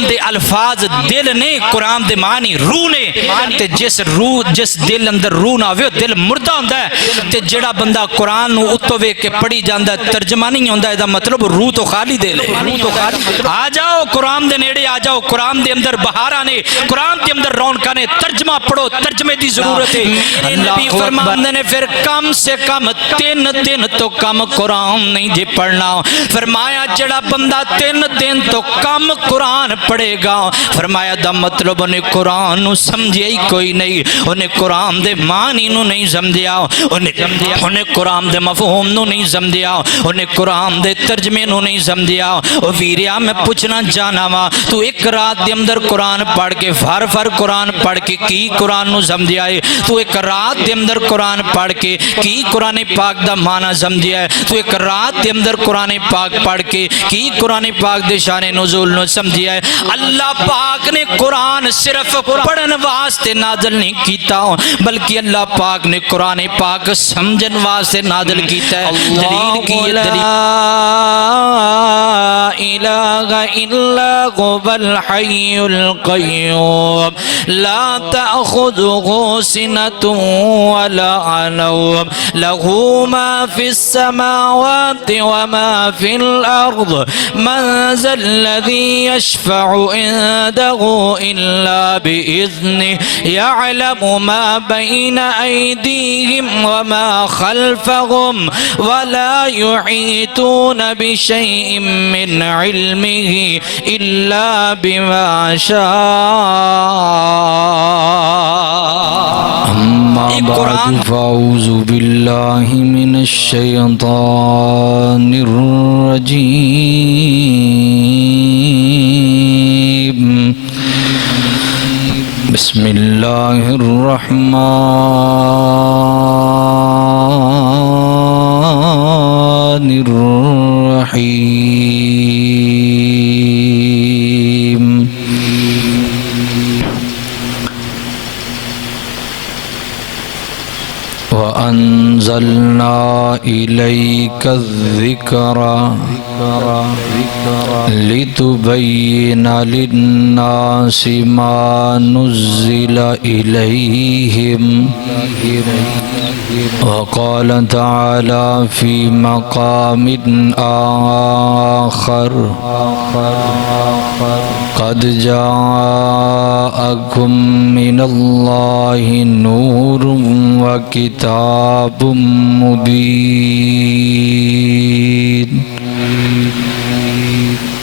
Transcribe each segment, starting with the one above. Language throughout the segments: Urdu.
قرآن دے الفاظ دل نے، قرآن دے معنی روح نے، تے جس دل اندر روح نہ ہوئے دل مردہ ہوندہ ہے، تے جڑا بندہ قرآن نو اتو وے کے پڑھی جاندہ ترجمہ نہیں ہوندہ ہے، دا مطلب روح تو خالی دے لے۔ آ جاؤ قرآن دے نیڑے آ جاؤ، قرآن دے اندر بہارہ نے، قرآن دے اندر رونقہ نے، ترجمہ پڑھو، ترجمے دی ضرورت ہے۔ میرے نبی فرماندے نے پھر کم سے کم 3 دن تو کم قرآن نہیں جی پڑھنا۔ فرمایا جڑا بندہ 3 دن تو کم قرآن پڑھے گا، فرمایا دا مطلب انہیں قرآن نو سمجھے ہی کوئی نہیں، انہیں قرآن دے معنی نو نہیں سمجھیا، انہیں قرآن دے مفہوم نو نہیں سمجھیا، انہیں قرآن دے ترجمے نو نہیں سمجھیا۔ او ویریا میں پوچھنا جانا وا، تو ایک رات دے اندر قرآن پڑھ کے فر قرآن پڑھ کے کی قرآن نو سمجھیا ہے؟ تو ایک رات دے اندر قرآن پڑھ کے کی قرآن پاک دا معنی سمجھیا ہے؟ تو ایک رات دے اندر قرآن پاک پڑھ کے کی قرآن پاک دے شان نزول نو سمجھیا ہے؟ اللہ پاک نے قرآن صرف پڑھن واسطے نازل نہیں کیتا، بلکہ اللہ پاک نے قرآن پاک سمجھن واسطے نازل کیتا ہے۔ دلیل کی دلیل الہ الا هو الحی القیوم لا تأخذه سنة ولا نوم له ما في السماوات وما في الأرض من ذا الذي يشفع عنده إلا بإذنه يعلم ما بين أيديهم وما خلفهم ولا يحيطون بشيء من علمه إلا بما شاء۔ أما بعد فأعوذ بالله من الشيطان الرجيم بسم الله الرحمن الرحيم وأنزلنا إليك الذكر لتبين للناس ما نزل إليهم وقال تعالى في مقام آخر قد جاءكم من الله نور وكتاب مبين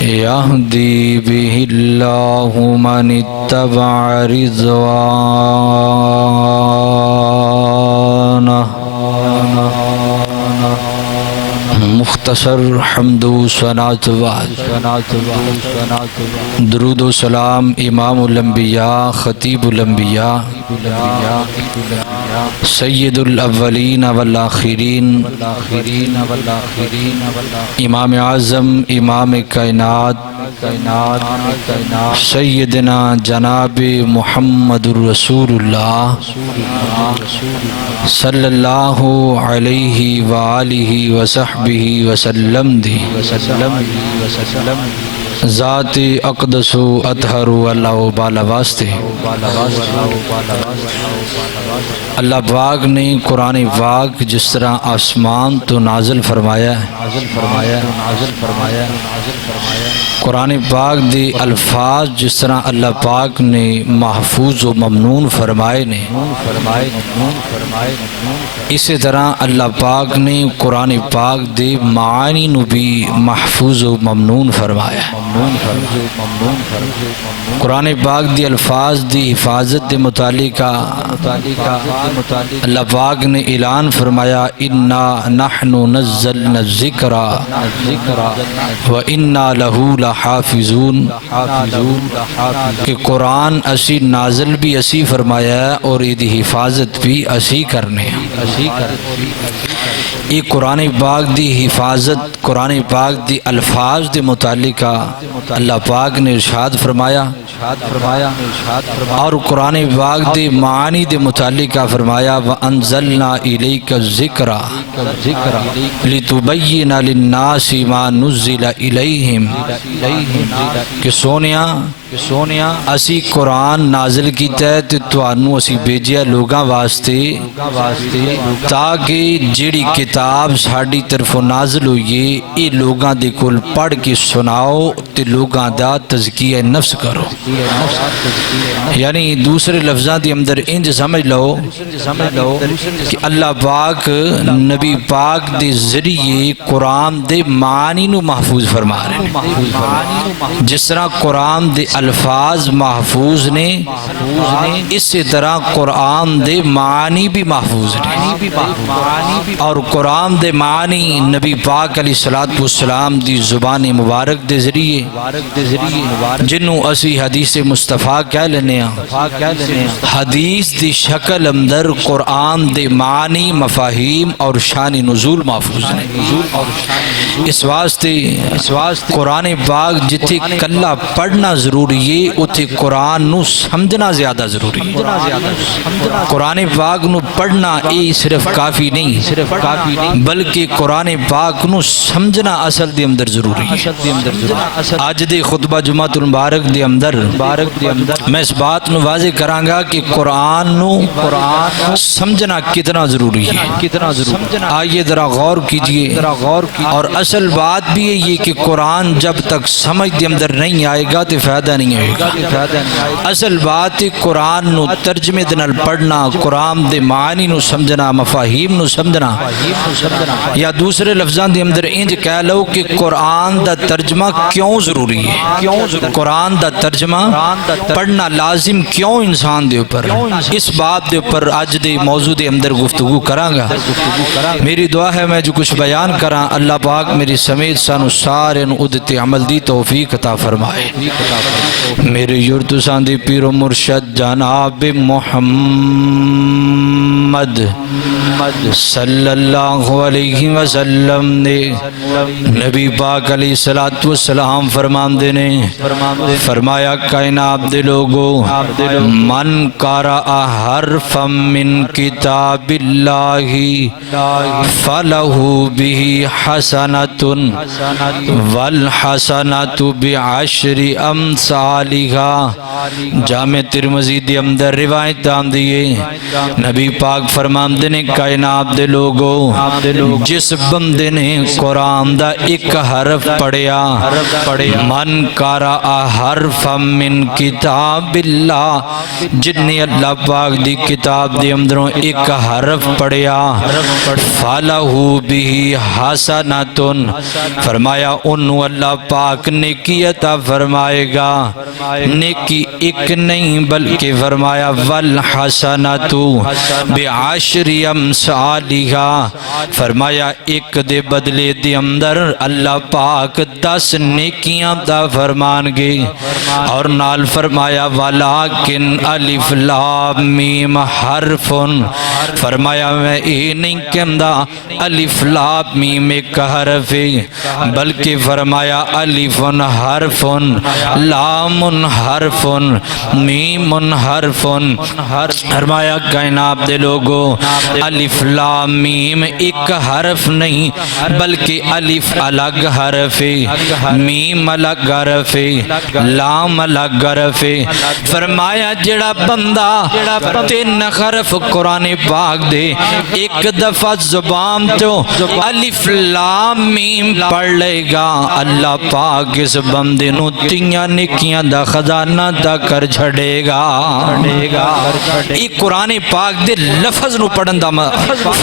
يهدي به الله من اتبع رضوانه۔ مختصر حمد و ثناء بعد، درود و سلام امام الانبیاء خطیب الانبیاء سید الاولین والآخرین امام اعظم امام کائنات سیدنا جناب محمد الرسول اللہ صلی اللہ علیہ وآلہ وصحبہ وسلم دی ذات اقدس و اطہر و اللہ بالا واسطے اللہ پاک نے قرآن پاک جس طرح آسمان تو نازل فرمایا ہے، قرآن پاک دی الفاظ جس طرح اللہ پاک نے محفوظ و ممنون فرمائے نے، اسی طرح اللہ پاک نے قرآن پاک دی معانی نو بھی محفوظ و ممنون فرمایا ہے۔ قرآن پاک دی الفاظ دی حفاظت دے متعلقہ اللہ پاک نے اعلان فرمایا اِنَّا نَحْنُ نَزَّلْنَا الذِّكْرَ وَإِنَّا لَهُ لَحَافِظُونَ، کہ قرآن اسی نازل بھی اسی فرمایا ہے اور یہ حفاظت بھی اسی کرنے ہیں۔ یہ قرآن پاک دی حفاظت، قرآن پاک دی الفاظ دے متعلقہ اللہ پاک نے ارشاد فرمایا اور قرآن پاک دے معانی دے متعلق فرمایا وَأَنزَلْنَا إِلَيْكَ الذِّكْرَ لِتُبَيِّنَ لِلنَّاسِ مَا نُزِّلَ إِلَيْهِمْ کہ سونیا اسی قرآن نازل کیتا ہے تے تانوں اسی بھیجیا لوگاں واسطے تاکہ جیڑی کتاب ساڈی طرفوں نازل ہوئی ہے اے لوگاں دے کول پڑھ کے سناؤ تے لوگاں دا تزکیہ نفس کرو. یعنی دوسرے لفظاں دے اندر انج سمجھ لو کہ اللہ پاک نبی پاک دے ذریعے قرآن دے معنی نو محفوظ فرما رہے ہیں. جس طرح قرآن دے الفاظ محفوظ نے اسی طرح قرآن دے معنی بھی محفوظ نے اور قرآن دے معنی نبی پاک علیہ السلام دی زبان مبارک دے ذریعے جنہوں اسی حدیث مصطفیٰ کہہ لینے ہیں حدیث دی شکل اندر قرآن دے معنی مفاہیم اور شان نزول محفوظ نے. اس واسطے قرآن پاک جتھے کلہ پڑھنا ضروری ہے اتھے قرآن نو سمجھنا زیادہ ضروری ہے. قرآن پاک نو پڑھنا اے صرف کافی نہیں بلکہ قرآن پاک نو سمجھنا اصل دے اندر ضروری ہے. آج دے خطبہ جمعہ المبارک دے اندر میں اس بات نو واضح کراں گا کہ قرآن نو سمجھنا کتنا ضروری ہے. آئیے ذرا غور کیجئے اور اصل بات بھی ہے یہ کہ قرآن جب تک سمجھ دے اندر نہیں آئے گا تو فائدہ نہیں ہوئے گا. اصل بات ہے قرآن نو ترجمے دنال پڑھنا قرآن دے معنی نو سمجھنا مفاہیم نو سمجھنا یا دوسرے لفظاں دے اندر انج کہہ لو کہ قرآن دا ترجمہ کیوں ضروری ہے. قرآن دا ترجمہ پڑھنا لازم کیوں انسان دے اوپر. اس بات دے اوپر آج دے موضوع دے اندر گفتگو کراں گا. میری دعا ہے میں جو کچھ بیان کراں اللہ پاک میری سمیت سانو سارے نو ادت عمل دی توفیق عطا فرمائے. میرے یورتسان دی پیر و مرشد جناب محمد صلی اللہ علیہ وسلم نے نبی پاک علیہ السلام فرماندے نے فرمایا کائنات دے لوگو من قرأ حرفا من کتاب اللہ فلہ به حسنۃ والحسنۃ بعشر امثالها. جامع ترمذی دے اندر روایت آندی ہے نبی پاک فرماندے نے کائنات دے لوگو جس بندے نے قرآن دا ایک حرف پڑھیا من قرأ حرفا من کتاب اللہ جن نے اللہ پاک دی کتاب دے اندروں ایک حرف پڑھیا فَلَهُ بِهِ حَسَنَةٌ فرمایا انہوں اللہ پاک نیکی عطا فرمائے گا. نیکی ایک نہیں بلکہ فرمایا وَالْحَسَنَةُ بِعَشْرِ امثالها فرمایا ایک دے بدلے دے اندر اللہ پاک 10 نیکیاں دا فرمان گے اور نال فرمایا وَلَكِنْ الف لام میم حرف فرمایا میں یہ نہیں کہندا الف لام میم ایک حرف بلکہ فرمایا الف حرف لام حرف میم حرف فرمایا کائنات دے لوگو الف لام میم ایک حرف نہیں بلکہ الف الگ حرف میم الگ حرف لام الگ حرف. فرمایا جڑا بندہ 3 حرف قرآن پاک دے ایک دفعہ زبان تو الف لام میم پڑھ لے گا اللہ پاک اس بندے نو 3 نیکیاں دا خزانہ دا کر چھڑے گا. ایک قرآن پاک دے لفظ نو پڑھن دا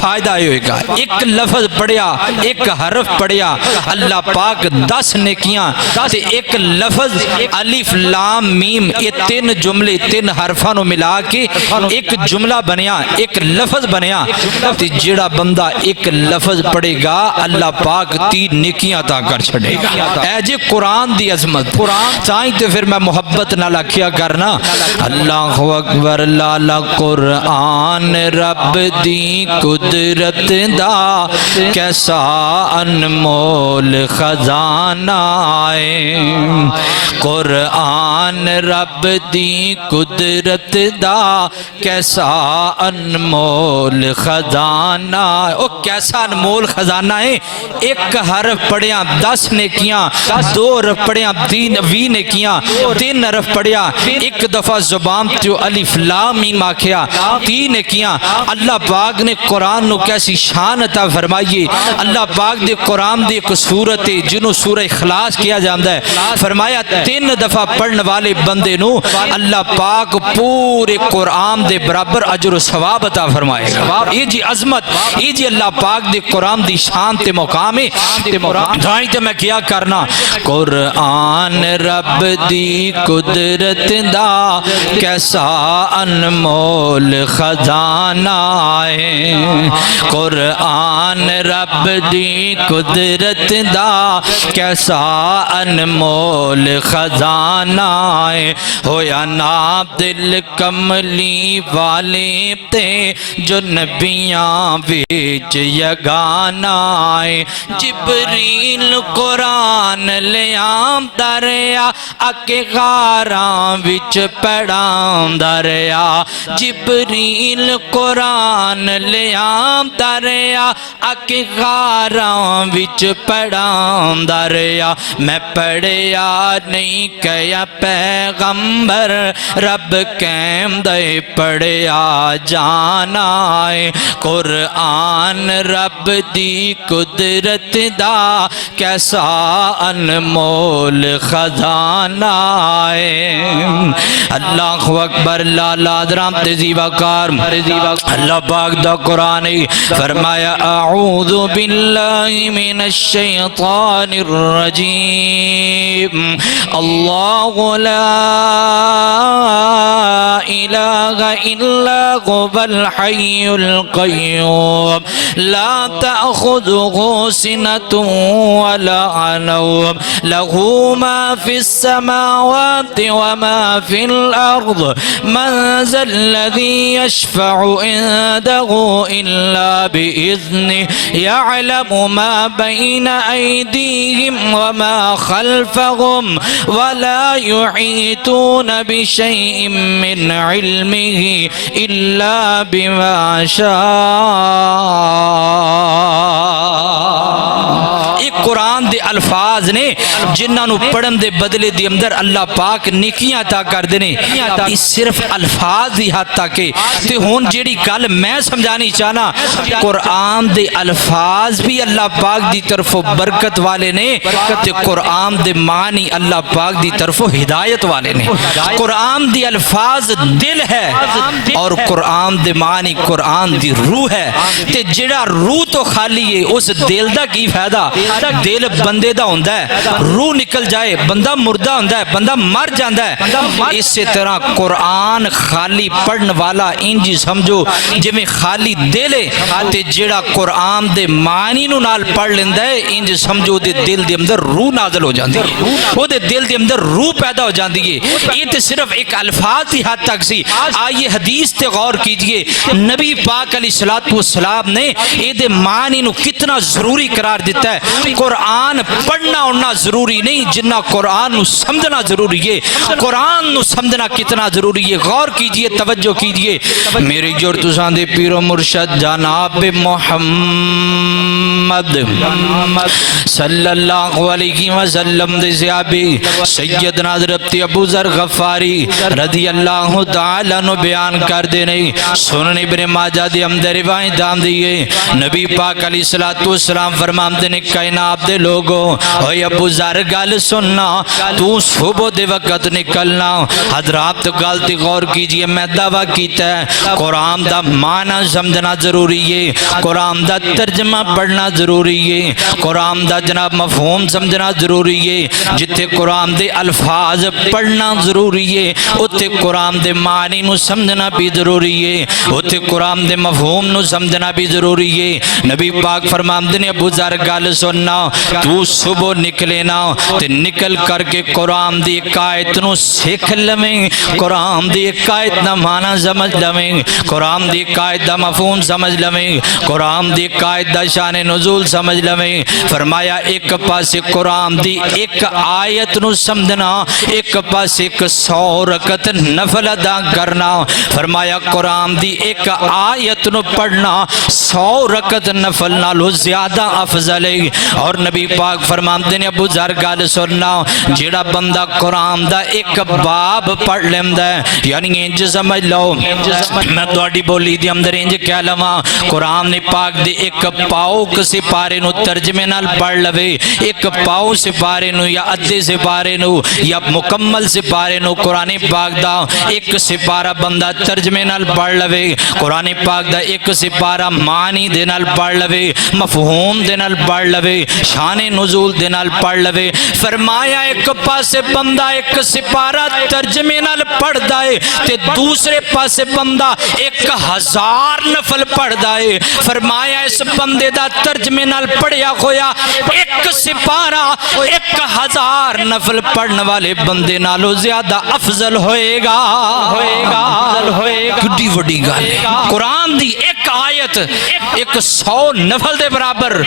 فائدہ ہوئے گا. ایک لفظ پڑھیا ایک حرف پڑھیا اللہ پاک 10 نیکیاں تے ایک لفظ الف لام میم یہ 3 جملے 3 حرفانوں ملا کے ایک جملہ بنیا ایک لفظ بنیا. تے جڑا بندہ ایک لفظ پڑھے گا اللہ پاک 3 نیکیاں عطا کر چھڑے گا. اے جے قرآن دی عظمت تائیں تے پھر میں محبت نال آکھیا کرنا اللہ اکبر لالا قرآن رب دی قدرت دا کیسا انمول خزانہ ہے قرآن رب دی قدرت دا کیسا انمول خزانہ او کیسا انمول خزانہ ہے ایک حرف پڑھیا 10 نیکیاں 2 حرف پڑھیا 20 نیکیاں 3 حرف پڑھیا ایک دفعہ زبان تو الف لام میم آکھیا 3 نیکیاں اللہ پاک نے قرآن نو کیسی شان عطا فرمائیے اللہ پاک دے قرآن دی ایک سورت جنہوں سورہ اخلاص کیا جاندہ ہے فرمایا 3 دفعہ پڑھنے والے بندے نو اللہ پاک پورے قرآن دے برابر اجر و ثواب عطا فرمائے گا یہ جی عظمت یہ جی اللہ پاک دے قرآن دی شان تے مقام ہے دھائیں تے میں کیا کرنا قرآن رب دی قدرت دا کیسا انمول خزانہ ہے قرآن رب دی قدرت دا کیسا انمول خزانہ ہے ہویا ناب دل کملی والے تے جو نبیاں ویچ یگانا ہے جبریل قرآن لیام دریا اکے غاراں وچ پڑھام دریا جبریل قرآن لیام دریا اکے غاراں وچ پڑھام دریا میں پڑھیا نہیں کیا پیغمبر رب کہم دے پڑھیا جانا ہے قرآن رب دی قدرت دا کیسا انمول خزانہ ہے اللہ اکبر لالا درام تزیبہ کار اللہ پاک دا قرآن فرمایا اعوذ باللہ من الشیطان الرجیم اللہ لا الہ الا هو الحی القیوم لا تأخذه سنة ولا نوم له ما في السماوات وما في الأرض من ذا الذي يشفع عنده إلا بإذنه يعلم ما بين أيديهم وما خلفهم ولا يحيطون بشيء من علمه إلا بما شاء ایک قرآن دے الفاظ نے جنہاں نو پڑھن دے بدلے دی اندر اللہ پاک نیکیاں عطا کر دینے اس صرف الفاظ دی حد تک تے ہون جیڑی گل میں سمجھانی چاہنا قرآن دے الفاظ بھی اللہ پاک دی طرف برکت والے نے تے قرآن دے معنی اللہ پاک دی طرف ہدایت والے نے قرآن دی الفاظ دل ہے اور قرآن دے معنی قرآن دی روح ہے تے جڑا روح تو خالی ہے اس دل دا کی فائدہ دل بندے دا ہوندہ ہے روح نکل جائے بندہ مردہ ہوندہ ہے بندہ مر جاندہ ہے اسی طرح قرآن خالی پڑھن والا انجی سمجھو جے میں خالی دل ہے تے جڑا قرآن دے معنی نو نال پڑھ لیندہ ہے انجی سمجھو دے دل دے اندر روح نازل ہو جاندی ہے وہ دے دل دے اندر روح پیدا ہو جاندی ہے یہ تے صرف ایک الفاظ ہی حد تک سی آئیے حدیث تے غور کیجئے نبی پاک علیہ السلام نے یہ دے معنی نو کتنا ضروری قرار دیتا ہے قرآن پڑھنا ہونا ضروری نہیں جنہ قرآن نو سمجھنا ضروری ہے قرآن نو سمجھنا کتنا ضروری ہے غور کیجئے توجہ کیجئے میری جور تسان دے پیر و مرشد جناب محمد صلی اللہ علیہ وسلم دے زیابی سیدنا حضرت ابو ذر غفاری رضی اللہ تعالیٰ نو بیان کر دینے سنن ابن ماجہ دے ہم دے روایت دام دیئے نبی پاک علیہ السلام فرمام دینے کائنات دے لوگوں اوہ ابو ذر گل سننا تو صبح دے وقت نکلنا حضرات گالتی غور کیجئے میں دعویٰ کیتا ہے قرآن دا معنی سمجھنا ضروری ہے قرآن دا ترجمہ پڑھنا ضروری ہے قرآن دا جناب مفہوم سمجھنا ضروری ہے جتے قرآن دے الفاظ پڑھنا ضروری ہے اتے قرآن دے معنی نو سمجھنا بھی ضروری ہے اتے قرآن دے مفہوم نو سمجھنا بھی ضروری ہے نبی پاک فرمام دینے ابو ذر گل سن سننا تو صبح نکلے نا تے نکل کر کے قرآن دی ایک آیت نو سیکھ لویں قرآن دی ایک آیت دا معنی سمجھ لویں قرآن دی ایک آیت دا مفہوم سمجھ لویں قرآن دی ایک آیت دا شان نزول سمجھ لویں فرمایا ایک پاس قرآن دی ایک آیت نو سمجھنا ایک پاس ایک 100 رکعت نفل ادا کرنا فرمایا قرآن دی ایک آیت نو پڑھنا 100 رکعت نفل نالو زیادہ افضل ہے اور نبی پاک فرماتے ہیں ابو ذر گل سننا جیڑا بندہ قرآن دا ایک باب پڑھ لیندہ ہے یعنی انج سمجھ لو میں تواڈی بولی دی اندر انج کہہ لواں قرآن پاک دی ایک پاؤک سپارے نو ترجمے نال پڑھ لوے ایک پاؤ سپارے نو یا ادھے سپارے نو یا مکمل سپارے نو قرآن پاک دا ایک سپارہ بندہ ترجمے نال پڑھ لوے قرآن پاک دا ایک سپارہ معنی دے نال پڑھ لوے مفہوم دے نال پڑھ لوے شان نزول دے نال پڑھ لوے فرمایا ایک پاسے بندہ ایک سپارہ ترجمے نال پڑھ دائے تے دوسرے پاسے بندہ 1000 نفل پڑھ دائے فرمایا اس بندے دا ترجمے نال پڑھیا ہویا ایک سپارہ 1000 نفل پڑھنے والے بندے نالو زیادہ افضل ہوئے گا کڈی وڈی گل ہے قرآن دی ایک آیت 100 نفل دے برابر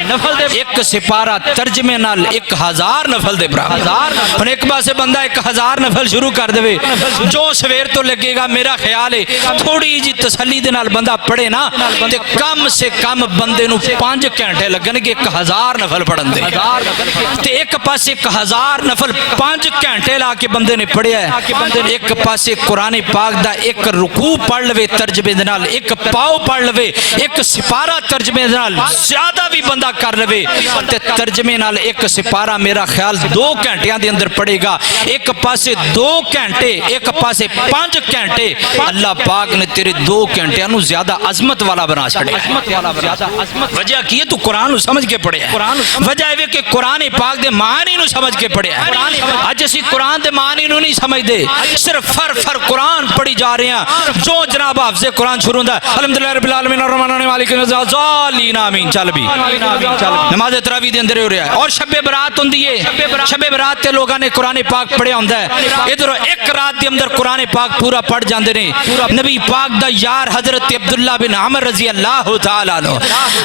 ایک سپارہ ترجمے نال 1000 نفل دے برابر اور ایک بار سے بندہ 1000 نفل شروع کر دے جو سویر تو لگے گا میرا خیال ہے تھوڑی جی تسلی دے نال بندہ پڑھے نا تے کم سے کم بندے نو 5 گھنٹے لگن گے 1000 نفل پڑھن دے تے ایک پاسے 1000 نفل 5 گھنٹے لا کے بندے نے پڑھیا ہے ایک پاسے قرآن پاک دا ایک رکوع پڑھ لوے ترجمے دے نال ایک پاؤ پڑھ لوے ایک سپارہ ترجمے دے نال زیادہ بھی بندہ کر لوے تے ترجمے نال ایک سپارہ میرا خیال 2 گھنٹیاں دے اندر پڑھے گا ایک پاسے 2 گھنٹے ایک پاسے 5 گھنٹے اللہ پاک نے تیرے 2 گھنٹیاں نو زیادہ عظمت والا بنا چھڑیا وجہ کی ہے تو قرآن نو سمجھ کے پڑھیا ہے وجہ ہے کہ قرآن پاک دے معنی نو سمجھ کے پڑھیا ہے آج اسی قرآن دے معنی نو نہیں سمجھ دے صرف فر قرآن پڑھی جا رہے ہیں جو جناب حافظ قرآن شروع ہوتا ہے الحمدللہ رب العالمین الرحمن الرحیم مالک یوم الدین ضالین آمین چل بھی نماز تراویح دے اندر ہو رہا ہے اور شب برات ہوندی ہے شب برات تے لوگاں نے قرآن پاک پڑھیا ہوندا ہے ادھر ایک رات دے اندر قرآن پاک پورا پڑھ جاندے نے نبی پاک دا یار حضرت عبداللہ بن عمر رضی اللہ تعالیٰ عنہ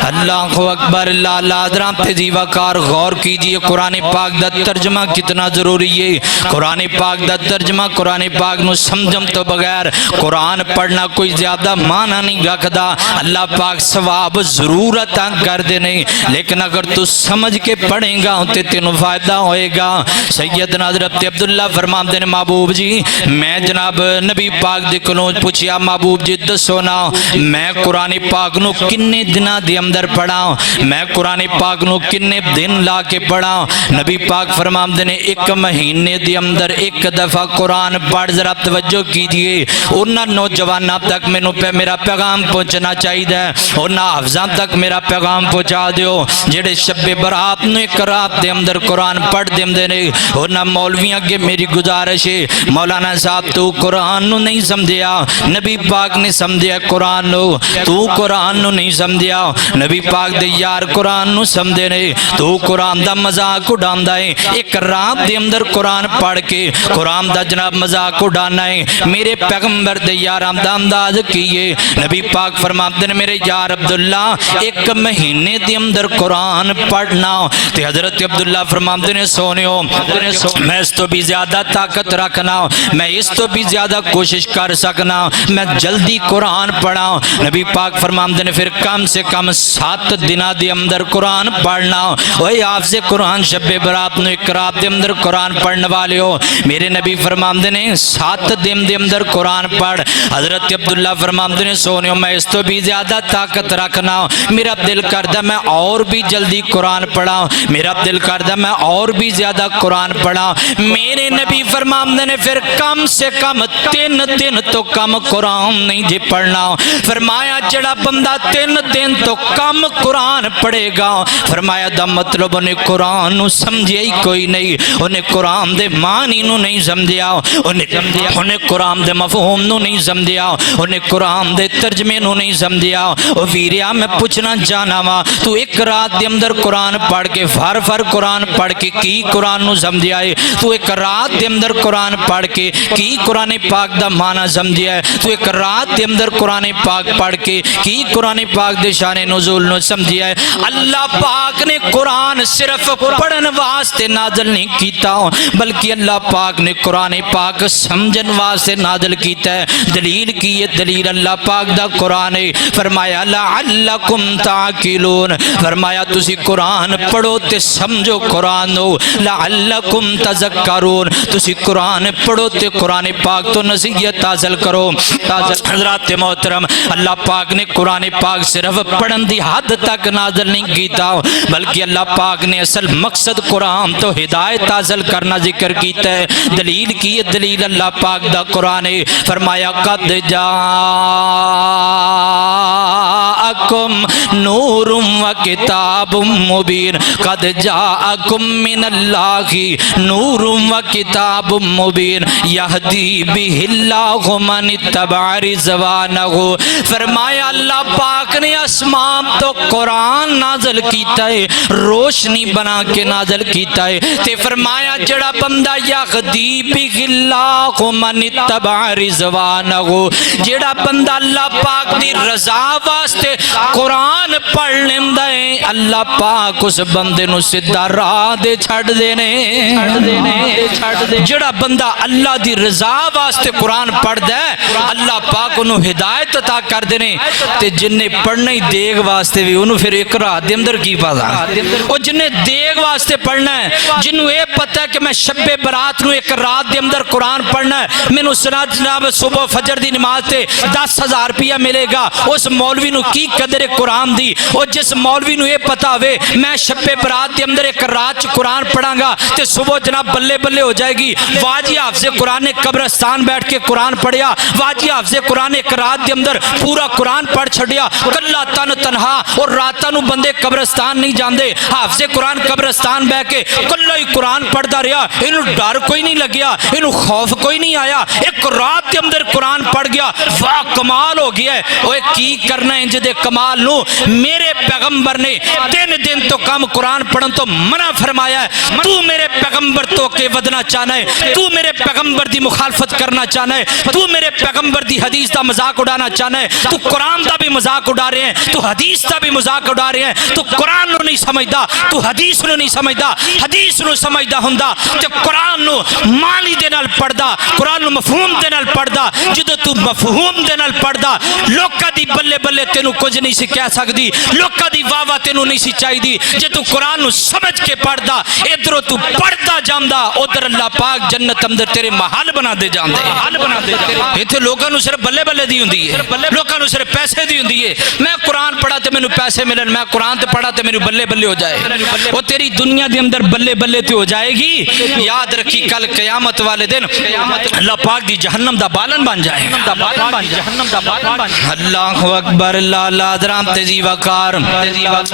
اللہ اکبر اللہ اللہ حضرات تجیوہ کار غور کیجئے قرآن پاک دا ترجمہ کتنا ضروری ہے قرآن پاک دا ترجمہ قرآن پاک نو سمجھم تو بغیر قرآن پڑھنا کوئی زیادہ معنی نہیں رکھدا اللہ پاک ثواب ضرور عطا کر دے نہیں لیکن اگر تو سمجھ کے پڑھیں گا تے تینوں فائدہ ہوئے گا سیدنا حضرت عبداللہ فرماتے ہیں محبوب جی میں جناب نبی پاک دے کولوں پوچھیا محبوب جی دسو نا میں قرآن پاک نو کنے دناں دے اندر پڑھا میں قرآن پاک نو کنے دن لا کے پڑھا نبی پاک فرماتے ہیں 1 مہینے دے اندر 1 دفعہ قرآن پڑھ ذرا توجہ کیجئے انہاں نوجواناں تک مینوں پہ میرا پیغام پہنچنا چاہیے انہاں حافظاں تک میرا پیغام پہنچا دیو جڑے شب برات نو 1 رات دے اندر قرآن پڑھ دیندے نے انہاں مولویاں کے میری گزارش ہے مولانا صاحب تو قرآن نو نہیں سمجھیا نبی پاک نے سمجھیا قرآن نو تو قرآن نو نہیں سمجھیا نبی پاک دے یار قرآن نو سمجھے نے تو قرآن دا مذاق اڑاندا ہے 1 رات دے اندر قرآن پڑھ کے قرآن دا جناب مذاق اڑانا ہے میرے پیغمبر دے یاراں دا انداز کیے نبی پاک فرماتے ہیں میرے یار عبداللہ 1 مہینے دے اندر قرآن پڑھنا تے حضرت عبداللہ فرماتے ہیں سونیو میں اس تو بھی زیادہ طاقت رکھنا میں اس تو بھی زیادہ کوشش کر سکنا میں جلدی قرآن پڑھا نبی پاک فرماتے ہیں پھر کم سے کم 7 دنہ دے اندر قرآن پڑھنا وہی حافظ قرآن شب برات نو 1 رات دے اندر قرآن پڑھنے والے ہو میرے نبی فرماتے ہیں 7 دن دے اندر قرآن پڑھ حضرت عبداللہ فرماتے ہیں سونیو میں اس تو بھی زیادہ طاقت رکھنا میرا دل کردہ میں اور بھی جلدی قرآن پڑھا میرا دل کردہ میں اور بھی زیادہ قرآن پڑھا میرے میرے نبی فرماندے نے پھر کم سے کم 3 دن تو کم قرآن نہیں جی پڑھنا. فرمایا جڑا بندہ 3 دن تو کم قرآن پڑھے گا فرمایا دا مطلب انہیں قرآن نو سمجھے ہی کوئی نہیں, انہیں قرآن دے معنی نو نہیں سمجھیا, انہیں قرآن دے مفہوم نو نہیں سمجھیا, انہیں قرآن دے ترجمے نو نہیں سمجھیا. او ویریا میں پوچھنا جانا وا تو ایک رات دے اندر قرآن پڑھ کے فر قرآن پڑھ کے کی قرآن نو سمجھیا ہے؟ تو ایک رات دے اندر قرآن پڑھ کے کی قرآن پاک دا معنی سمجھیا ہے؟ تو ایک رات دے اندر قرآن پاک پڑھ کے کی قرآن پاک دے شان نزول نو سمجھیا ہے؟ اللہ پاک نے قرآن صرف پڑھن واسطے نازل نہیں کیتا بلکہ اللہ پاک نے قرآن پاک سمجھن واسطے نازل کیتا ہے. دلیل کی یہ دلیل اللہ پاک دا قرآن ہے. فرمایا لعلکم تعقلون, فرمایا تسی قرآن پڑھو تے سمجھو قرآن نو. لعلکم تذکرون, تسی قرآن پڑھو تے قرآن پاک تو نصیحت حاصل کرو. حضرات محترم, اللہ پاک نے قرآن پاک صرف پڑھن دی حد تک نازل نہیں کیتا بلکہ اللہ پاک نے اصل مقصد قرآن تو ہدایت حاصل کرنا ذکر کیتا ہے. دلیل کی یہ دلیل اللہ پاک دا قرآن ہے. فرمایا قد جاءکم نور و کتاب مبین, قد جاءکم من اللہ نور و کتاب مبین یہدی بہ اللہ من اتبع رضوانہ. فرمایا اللہ پاک نے آسمان تو قرآن نازل کیتا ہے, روشنی بنا کے نازل کیتا ہے. تے فرمایا جڑا بندہ یہدی بہ اللہ من اتبع رضوانہ, جڑا بندہ اللہ پاک دی رضا واسطے قرآن پڑھ لیندا ہے اللہ پاک اس بندے نو سیدھا راہ دے چھڑ دینے. جڑا بندہ اللہ دی رضا واسطے قرآن پڑھ دے اللہ پاک انہوں ہدایت عطا کر دینے. تے جنہیں پڑھنا ہی دیگ واسطے بھی انہوں پھر ایک رات دے اندر کی پاتا, وہ جنہیں دیگ واسطے پڑھنا ہے, جنہوں یہ پتہ ہے کہ میں شب برات نو ایک رات دے اندر قرآن پڑھنا ہے, میں نو سنا جناب صبح فجر دی نماز تے 10,000 روپیہ ملے گا, اس مولوی نو کی قدر قرآن دی. اور جس مولوی نو یہ پتہ ہوئے میں شب برات دے اندر ایک رات قرآن پڑھاں گا تے صبح جناب بلے بلے ہو جائے گی, واجی حافظ قرآن نے قبرستان بیٹھ کے قرآن پڑھیا, واجی حافظ قرآن ایک رات دے اندر پورا قرآن پڑھ چھڑیا, کلا تن تنہا اور راتاں نو بندے قبرستان نہیں جاندے, حافظ قرآن قبرستان بہ کے کلا ہی قرآن پڑھدا رہیا, انہوں ڈر کوئی نہیں لگیا, انہوں خوف کوئی نہیں آیا, ایک رات دے اندر قرآن پڑھ گیا. واہ کمال ہو گیا ہے. اوے کی کرنا ہے جدے کمال نو میرے پیغمبر نے 3 دن تو کم قرآن پڑھن تو منع فرمایا ہے. تو میرے پیغمبر تو کے ودنا چاہنا ہے, تو میرے پیغمبر دی مخالفت کرنا چاہنا ہے, تو میرے پیغمبر دی حدیث دا مذاق اڑانا چاہنا ہے, تو قرآن دا بھی مذاق اڑا رہے ہیں, تو حدیث دا بھی مذاق اڑا رہے ہیں, تو قرآن نو نہیں سمجھدا, تو حدیث نو نہیں سمجھدا, حدیث نو سمجھدا ہوندا تے قرآن نو معنی دے نال پڑھدا, قرآن نو مفہوم دے نال پڑھدا. جدوں تو مفہوم دے نال پڑھدا لوکاں دی بلے بلے تینوں کچھ نہیں سی کہہ سکدی, لوکاں دی واہ واہ تینوں نہیں سی چاہیدی. جے تو قرآن نو سمجھ کے پڑھدا ادھروں تو پڑھدا جاندا ادھر اللہ پاک جنت اندر تیرے محل بنا دے جاندے. ایتھے لوکاں نو صرف بلے بلے دی ہوندی ہے, لوکاں نو صرف پیسے دی ہوندی ہے. میں قرآن پڑھا تے مینوں پیسے ملن, میں قرآن تے پڑھا تے میرے بلے بلے ہو جائے. وہ تیری دنیا دے اندر بلے بلے تے ہو جائے گی, یاد رکھی کل قیامت والے دن اللہ پاک دی جہنم دا بالن بن جائے. اللہ اکبر, اللہ حضرام تیزی وقار.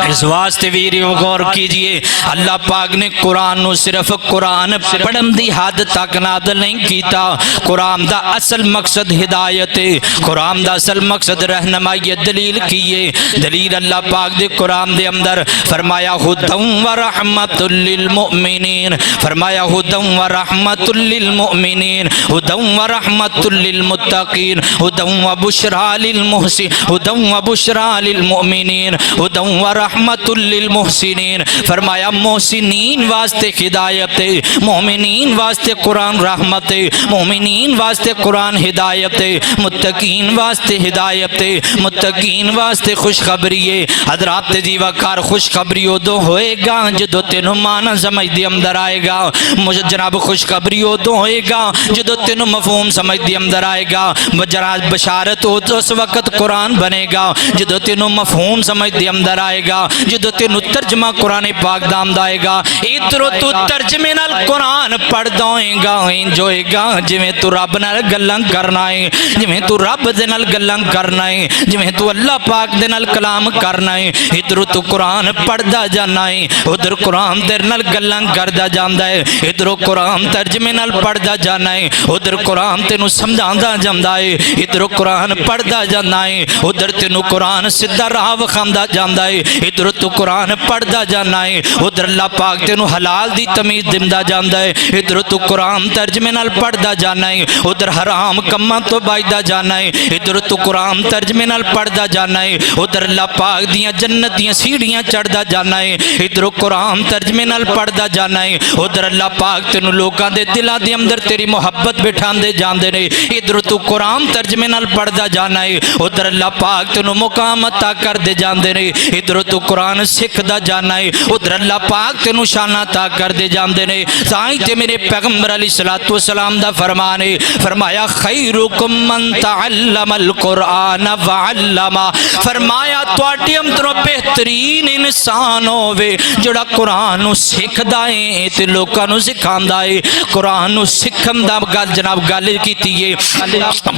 اس واسطے ویریو غور کیجئے, اللہ پاک نے قرآن نو صرف قرآن پڑھن دی حد تک نازل نہیں کیتا. قرآن دا اصل مقصد ہدایت ہے, قرآن دا اصل مقصد رہنمائی. دلیل کیے دلیل اللہ پاک دے قرآن دے اندر فرمایا ہدی و رحمت للمؤمنین, فرمایا ہدی و رحمت للمؤمنین, ہدی و رحمت للمتقین, ہدی و بشرى للمحسنین, ہدی و بشرى للمؤمنین, ہدی و رحمت للمحسنین. فرمایا محسنین واسطے ہدایت ہے, مومنین واسطے قرآن رحمت ہے, مومنین واسطے قرآن ہدایت ہے, متقین واسطے ہدایت ہے, متقین واسطے خوشخبری ہے. حضرات جیوا کار خوشخبری ادو ہوئے گا جدو تینوں مانا سمجھ دی اندر آئے گا. مجھے جناب خوشخبری ادو ہوئے گا جدو تینوں مفہوم سمجھ دی اندر آئے گا. جناب بشارت اس وقت قرآن بنے گا جدو تینوں مفہوم سمجھ دے اندر آئے گا، جدو تینوں ترجمہ قرآن پاک دا اندر آئے گا، ادھروں تو ترجمے نال قرآن پڑھ دوئے گا، انجوئے گا جویں تو رب نال گلاں کرنا ہے، جویں تو رب دے نال گلاں کرنا ہے، جویں تو اللہ پاک دے نال کلام کرنا ہے، ادھروں تو قرآن پڑھدا جانا ہے، ادھر قرآن دے نال گلاں کردا جاندا ہے، ادھروں قرآن ترجمے نال پڑھدا جانا ہے، ادھر قرآن تینوں سمجھاندا جاندا ہے، ادھر قرآن پڑھدا جانا ہے، ادھر تینوں قرآن سیدھا راہ وکھاندا جاندا ہے، ادھر تو قرآن پڑھدا جانا ہے، ادھر اللہ پاک تینوں حلال دی تمیز دیندا جاندا ہے، ادھر تو قرآن ترجمے نال پڑھدا جانا ہے، ادھر حرام کماں تو بچدا جانا ہے، ادھر تو قرآن ترجمے نال پڑھدا جانا ہے، ادھر اللہ پاک دیاں جنت دیاں سیڑھیاں چڑھدا جانا ہے، ادھر قرآن ترجمے نال پڑھدا جانا ہے، ادھر اللہ پاک تینوں لوکاں دے دلاں دے اندر تیری محبت بٹھاندے جاندے نے، ادھر تو قرآن ترجمے نال پڑھدا جانا ہے، ادھر اللہ پاک تینوں مقام عطا کر دے جاندے نے، ادھر تو قرآن سکھدا جانا ہے، ادھر اللہ پاک تینوں شان عطا کر دے جاندے نے۔ تائیں تے میرے پیغمبر علیہ الصلوۃ والسلام دا فرمان ہے، فرمایا خیرکم من تعلم القرآن وعلم، فرمایا تواڈے اندروں بہترین انسان ہووے جڑا قرآن نو سکھدا ہے تے لوکاں نو سکھاندا ہے۔ قرآن نو سکھن دا گل جناب گل کیتی ہے،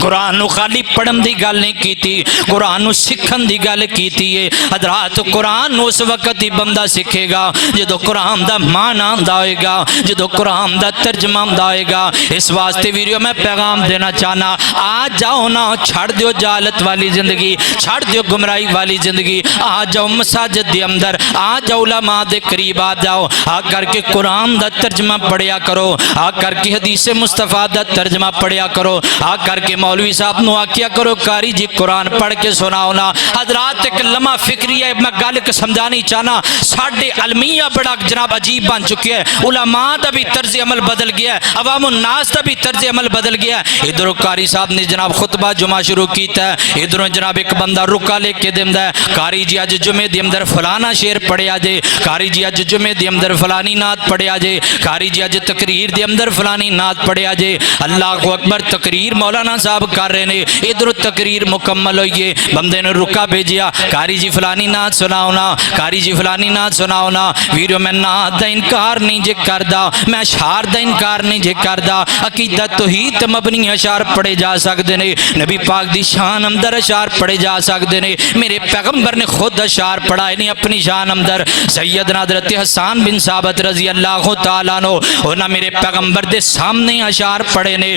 قرآن نو خالی پڑھن دی گل نہیں کیتی، قرآن نو سکھن دی گل کیتی ہے۔ حضرات قرآن نو اس وقت ہی بندہ سکھے گا جدو قرآن دا معنی آندا ہوئے گا، جدو قرآن دا ترجمہ آندا ہوئے گا۔ اس واسطے ویڈیو میں پیغام دینا چاہنا، آ جاؤ نا، چھڑ دیو جالت والی زندگی، چھڑ دیو گمراہی والی زندگی، آ جاؤ مساجد دے اندر، آ جاؤ علماء دے قریب آ جاؤ، آ کر کے قرآن دا ترجمہ پڑھیا کرو، آ کر کے حدیث مصطفیٰ دا ترجمہ پڑھیا کرو، آ کر کے مولوی صاحب نو آکیا کرو کاری جی قرآن پڑھ کے سناؤ نا۔ حضرات ایک لمحہ فکری ہے، میں گل کے سمجھانی چاہنا، ساڑھے علمیہ بڑا جناب عجیب بن چکے ہے، علماء دا بھی طرز عمل بدل گیا ہے، عوام الناس دا بھی طرز عمل بدل گیا ہے۔ ادھر قاری صاحب نے جناب خطبہ جمعہ شروع کیتا ہے، ادھر جناب ایک بندہ رکا لے کے دیندہ ہے، کاری جی اج جمعے دی اندر فلانا شعر پڑھیا جے، کاری جی اج جمعے دی اندر فلانی نعت پڑھیا جے، کاری جی اج تقریر دی اندر فلانی نعت پڑھیا جے۔ اللہ اکبر، تقریر مولانا صاحب کر رہے نے، ادھر تقریر مکمل ہوئیے، بندے نے رکا بھیجیا، کاری جی فلانی نعت سناؤ نا، کاری جی فلانی نعت سناؤ نا۔ ویڈیو میں نعت دا انکار نہیں جے کردا، میں اشعار دا انکار نہیں جے کردا، عقیدہ توحید مبنی اشعار پڑھے جا سکتے نے، نبی پاک دی شان اندر اشعار پڑھے جا سکتے نے، میرے پیغمبر نے خود اشعار پڑھائے نہیں اپنی شان اندر۔ سیدنا حضرت حسان بن ثابت رضی اللہ تعالیٰ عنہ، انہاں میرے پیغمبر دے سامنے اشعار پڑھے نے،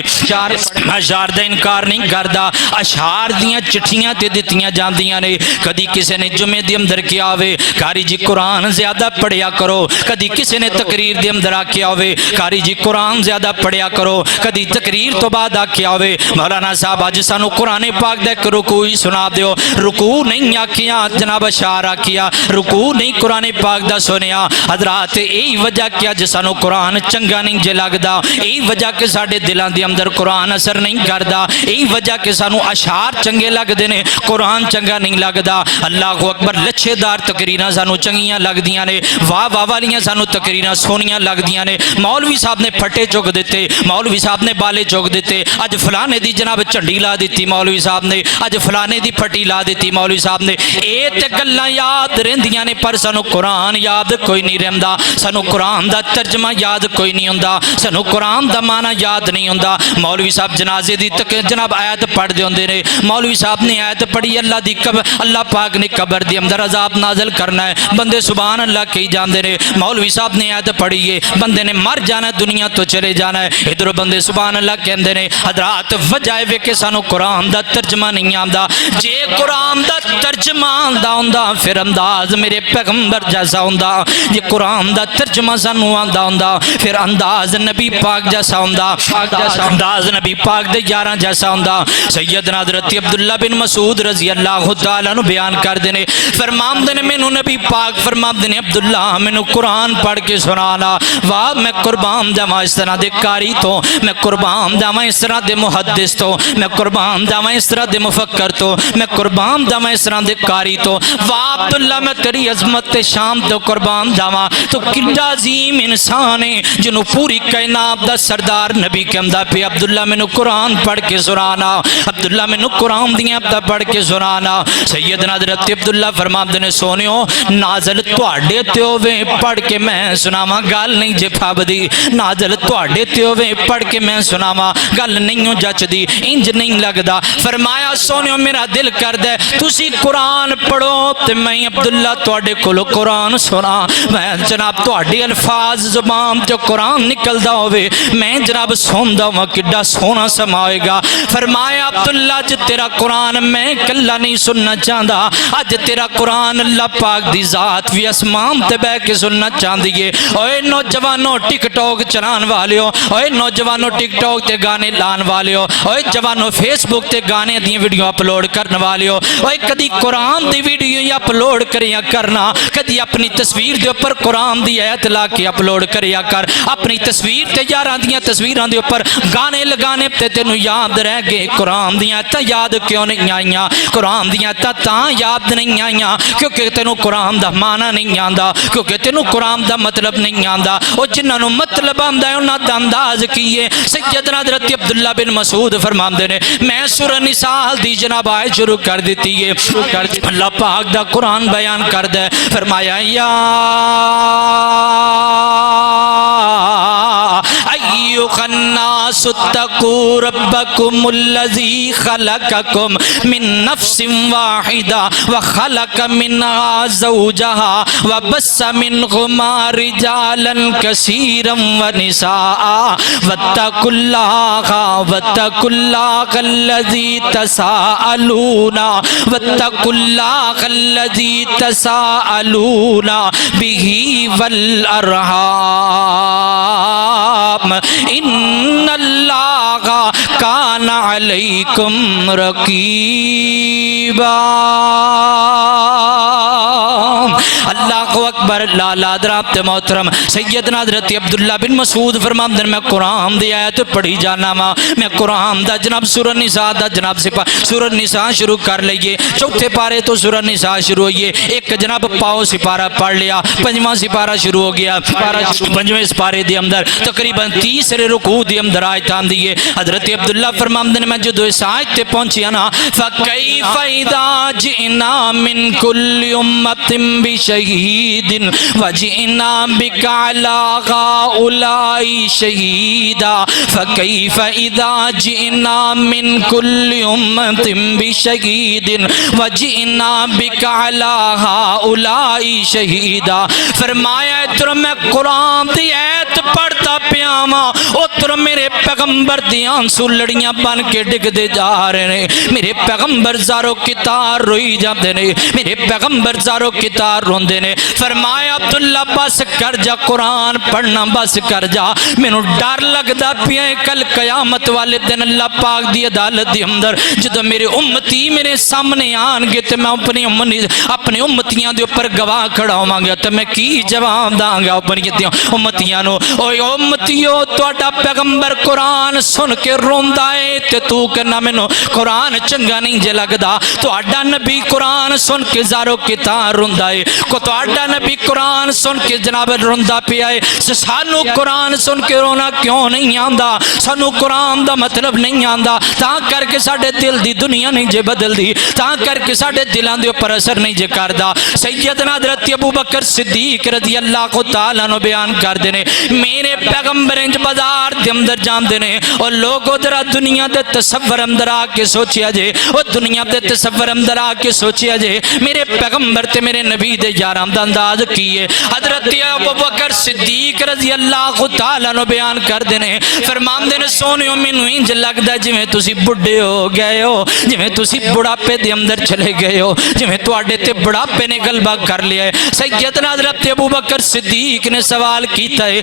اشعار دا انکار نہیں کردا، اشعار دیاں چٹھیاں تے دتیاں جاندیاں نے۔ کدی کسی نے جمعے دے اندر کیا ہوئے کاری جی قرآن زیادہ پڑھیا کرو، کدی کسی نے تقریر دے اندر آکیا ہوئے کاری جی قرآن زیادہ پڑھیا کرو، کدی تقریر تو بعد آکیا ہوئے مولانا صاحب اج سانو قرآن پاک دا ایک رکوع ہی سنا دیو، رکوع نہیں آکیا جناب اشعار آکیا، رکوع نہیں قرآن پاک دا سنیا۔ حضرات یہی وجہ کیا جے سانو قرآن چنگا نہیں جے لگدا، یہی وجہ کہ ساڈے دلاں دے اندر قرآن اثر نہیں کردا، یہی وجہ کہ سانو اشعار چنگے لگدے نے، قرآن چنگا نہیں لگدا۔ اللہ اکبر، لچھے دار تقریراں سانو چنگیاں لگدیاں نے، واہ واہ والیاں سانو تقریراں سونیاں لگدیاں نے۔ مولوی صاحب نے پھٹے چک دیتے، مولوی صاحب نے بالے چک دیتے، اج فلانے دی جناب جھنڈی لا دیتی مولوی صاحب نے، اج فلانے دی پھٹی لا دیتی مولوی صاحب نے۔ اے تے گلاں یاد رہندیاں نے پر سانو قرآن یاد کوئی نہیں رہندا، سانو قرآن دا ترجمہ یاد کوئی نہیں ہوندا، سانو قرآن دا معنی یاد نہیں ہوندا۔ مولوی صاحب جنازے دی جناب آیت پڑھ دے ہوندے نے، مولوی صاحب نے آیت پڑھی اللہ پاک نے قبر دی اندر عذاب نازل کرنا ہے، بندے سبحان اللہ کہی جاندے نے۔ مولوی صاحب نے آیت پڑھی ہے بندے نے مر جانا ہے، دنیا تو چلے جانا ہے، ادھر بندے سبحان اللہ کہندے نے۔ حضرات وجہ ہے کہ سانو قرآن دا ترجمہ نہیں آندا، جے قرآن دا ترجمہ آندا ہوندا پھر انداز میرے پیغمبر جیسا ہوندا، جے قرآن دا ترجمہ سانو آندا ہوندا پھر انداز نبی پاک جیسا ہوندا، انداز نبی پاک دے یاراں جیسا ہوندا۔ سیدنا حضرت عبداللہ بن مسعود رضی اللہ تعالیٰ عنہ بیان کر دینے، فرماندے نے مینوں نبی پاک فرماندے نے عبداللہ مینوں قرآن پڑھ کے سنانا، واہ میں قربان جاواں اس طرح دے قاری تو، میں قربان جاواں اس طرح دے محدث تو، میں قربان جاواں اس طرح دے مفکر تو، میں قربان جاواں اس طرح دے قاری تو، واہ عبداللہ میں تیری عظمت قیامت تے شام تو قربان جاواں تو کڈا عظیم انسان ہے جنوں پوری کائنات دا سردار نبی کہندا پیا عبداللہ مینوں قرآن پڑھ کے سنانا، عبداللہ مینوں قرآن دیاں پڑھ کے سنانا۔ سیدنا حضرت عبداللہ فرماندے نے سونیو نازل تواڈے تے ہووے پڑھ کے میں سناواں گل نہیں جے پھبدی، نازل تواڈے تے ہووے پڑھ کے میں سناواں گل نہیں جچدی، انج نہیں لگدا۔ فرمایا سونیو میرا دل کردا ہے تسی قرآن پڑھو تے میں عبداللہ تواڈے کولوں قرآن سنا، میں جناب تواڈے الفاظ زبان تے قرآن نکلدا ہووے میں جناب سوندا ہواں کڈا سونا سما ہوئے گا۔ فرمایا عبداللہ اج تیرا قرآن میں کلا نہیں سننا چاہتا، اج تیرا قرآن اللہ پاک دی ذات بھی اسمان تے بہ کے سننا چاہتی ہے۔ اوے نوجوانوں ٹک ٹاک چلان والیو، اوے نوجوانوں ٹک ٹاک تے گانے لان والیو، اوے جوانوں فیس بک تے گانے دی ویڈیو اپلوڈ کرنے والیو، اوے کدی قرآن دی ویڈیو یا اپلوڈ کریا کرنا، کدی اپنی تصویر دے اوپر قرآن دی آیت لا کے اپلوڈ کریا کر، اپنی تصویر تے یاراں دیاں تصویراں دے اوپر گانے لگانے تے تینوں یاد رہ گئے قرآن دیاں تا یاد کیوں نہیں آئیاں؟ قرآن دیاں تا یاد نہیں آئیاں کیونکہ تینوں قرآن دا معنی نہیں آندا، کیونکہ تینوں قرآن دا مطلب نہیں آندا۔ او جنہاں نوں مطلب آندا ہے انہاں دا انداز کیے۔ سیدنا حضرت عبداللہ بن مسعود فرماندے نے میں سورہ نساء دی جناب آیت شروع کر دیتی ہے، اللہ پاک دا قرآن بیان کر دے فرمایا یا ایھا الناس اتقوا ربکم الذی خلقکم من نفس واحدہ وخلق منها زوجها وبث منهما رجالا كثيرا ونساء واتقوا الله الذي تساءلون به والارحام ان اللہ کان علیکم رقیبا۔ اللہ اکبر لالا درابت محترم سیدنا حضرت عبداللہ بن مسعود فرماندے میں قرآن دی آیت پڑھی جانا وا، میں قرآن دا جناب سورہ نساء دا جناب سورہ نساء شروع کر لئیے، چوتھے پارے تو سورہ نساء شروع ہوئیے، ایک جناب پاؤ سپارہ پڑھ لیا، پنجواں سپارہ شروع ہو گیا، پنجویں سپارے دی اندر تقریباً تیسرے رکوع دی اندر آیت آندی ہے۔ حضرت عبداللہ فرماندے نے میں جدو اس آیت تے پہنچیا نا فَكَيْفَ إِذَا جِئْنَا مِن كُلِّ أُمَّةٍ بِشَهِيدٍ وَجِئْنَا بِكَ عَلَى هَؤُلَاءِ شَهِيدًا فَكَيْفَ إِذَا جِئْنَا مِن كُلِّ أُمَّةٍ بِشَهِيدٍ وَجِئْنَا بِكَ عَلَى هَؤُلَاءِ شَهِيدًا۔ فرمایا اتر میں قرآن دی آیت پڑھتا پیاما اتر میرے پیغمبر دی آنسو لڑیاں بن کے ڈگ دے جا رہے ہیں، میرے پیغمبر زارو کتار روئی جاندے نے، میرے پیغمبر زارو کتار روندے نے۔ فرمایا عبداللہ بس کر جا قرآن پڑھنا بس کر جا، میں نو ڈر لگدا پیا کل قیامت والے دن اللہ پاک دی عدالت دی اندر جدو میرے امتی میرے سامنے آن گے تے میں اپنی امتیاں دے اوپر گواہ کھڑا ہوں گا تے میں کی جواب داں گا اپنی امتیاں نو، اوے امتیو تواڈا پیغمبر قرآن سن کے روندا ہے تے تو کہنا مینوں قرآن چنگا نہیں جے لگدا، تواڈا نبی قرآن سن کے زارو کتار روندا ہے، کو تواڈا نبی قرآن سن کے جناب روندا پیا ہے، سانو قرآن سن کے رونا کیوں نہیں آندا؟ سانو قرآن دا مطلب نہیں آندا، تاں کر کے ساڈے دل دی دنیا نہیں جے بدل دی، تاں کر کے ساڈے دلاں دے اوپر اثر نہیں جے کردا۔ سیدنا حضرت ابوبکر صدیق رضی اللہ تعالیٰ عنہ بیان کر دینے میرے پیغمبر انج بازار دے اندر جان دینے اور لوگوں درہ دنیا دے تصور اندر آ کے سوچیا جے، اور دنیا دے تصور اندر آ کے سوچیا جے میرے پیغمبر تے میرے نبی دے یارام دا انداز کیے۔ حضرت ابوبکر صدیق رضی اللہ تعالیٰ عنہ بیان کر دینے فرمان دینے سونیو مینوں انج لگدا جویں تسی بڑھے ہو گئے ہو، جویں تسی بڑھاپے دے اندر چلے گئے ہو، جویں تواڈے تے بڑھاپے نے غلبہ کر لیا ہے۔ سیدنا حضرت ابوبکر صدیق نے سوال کیتا ہے،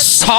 100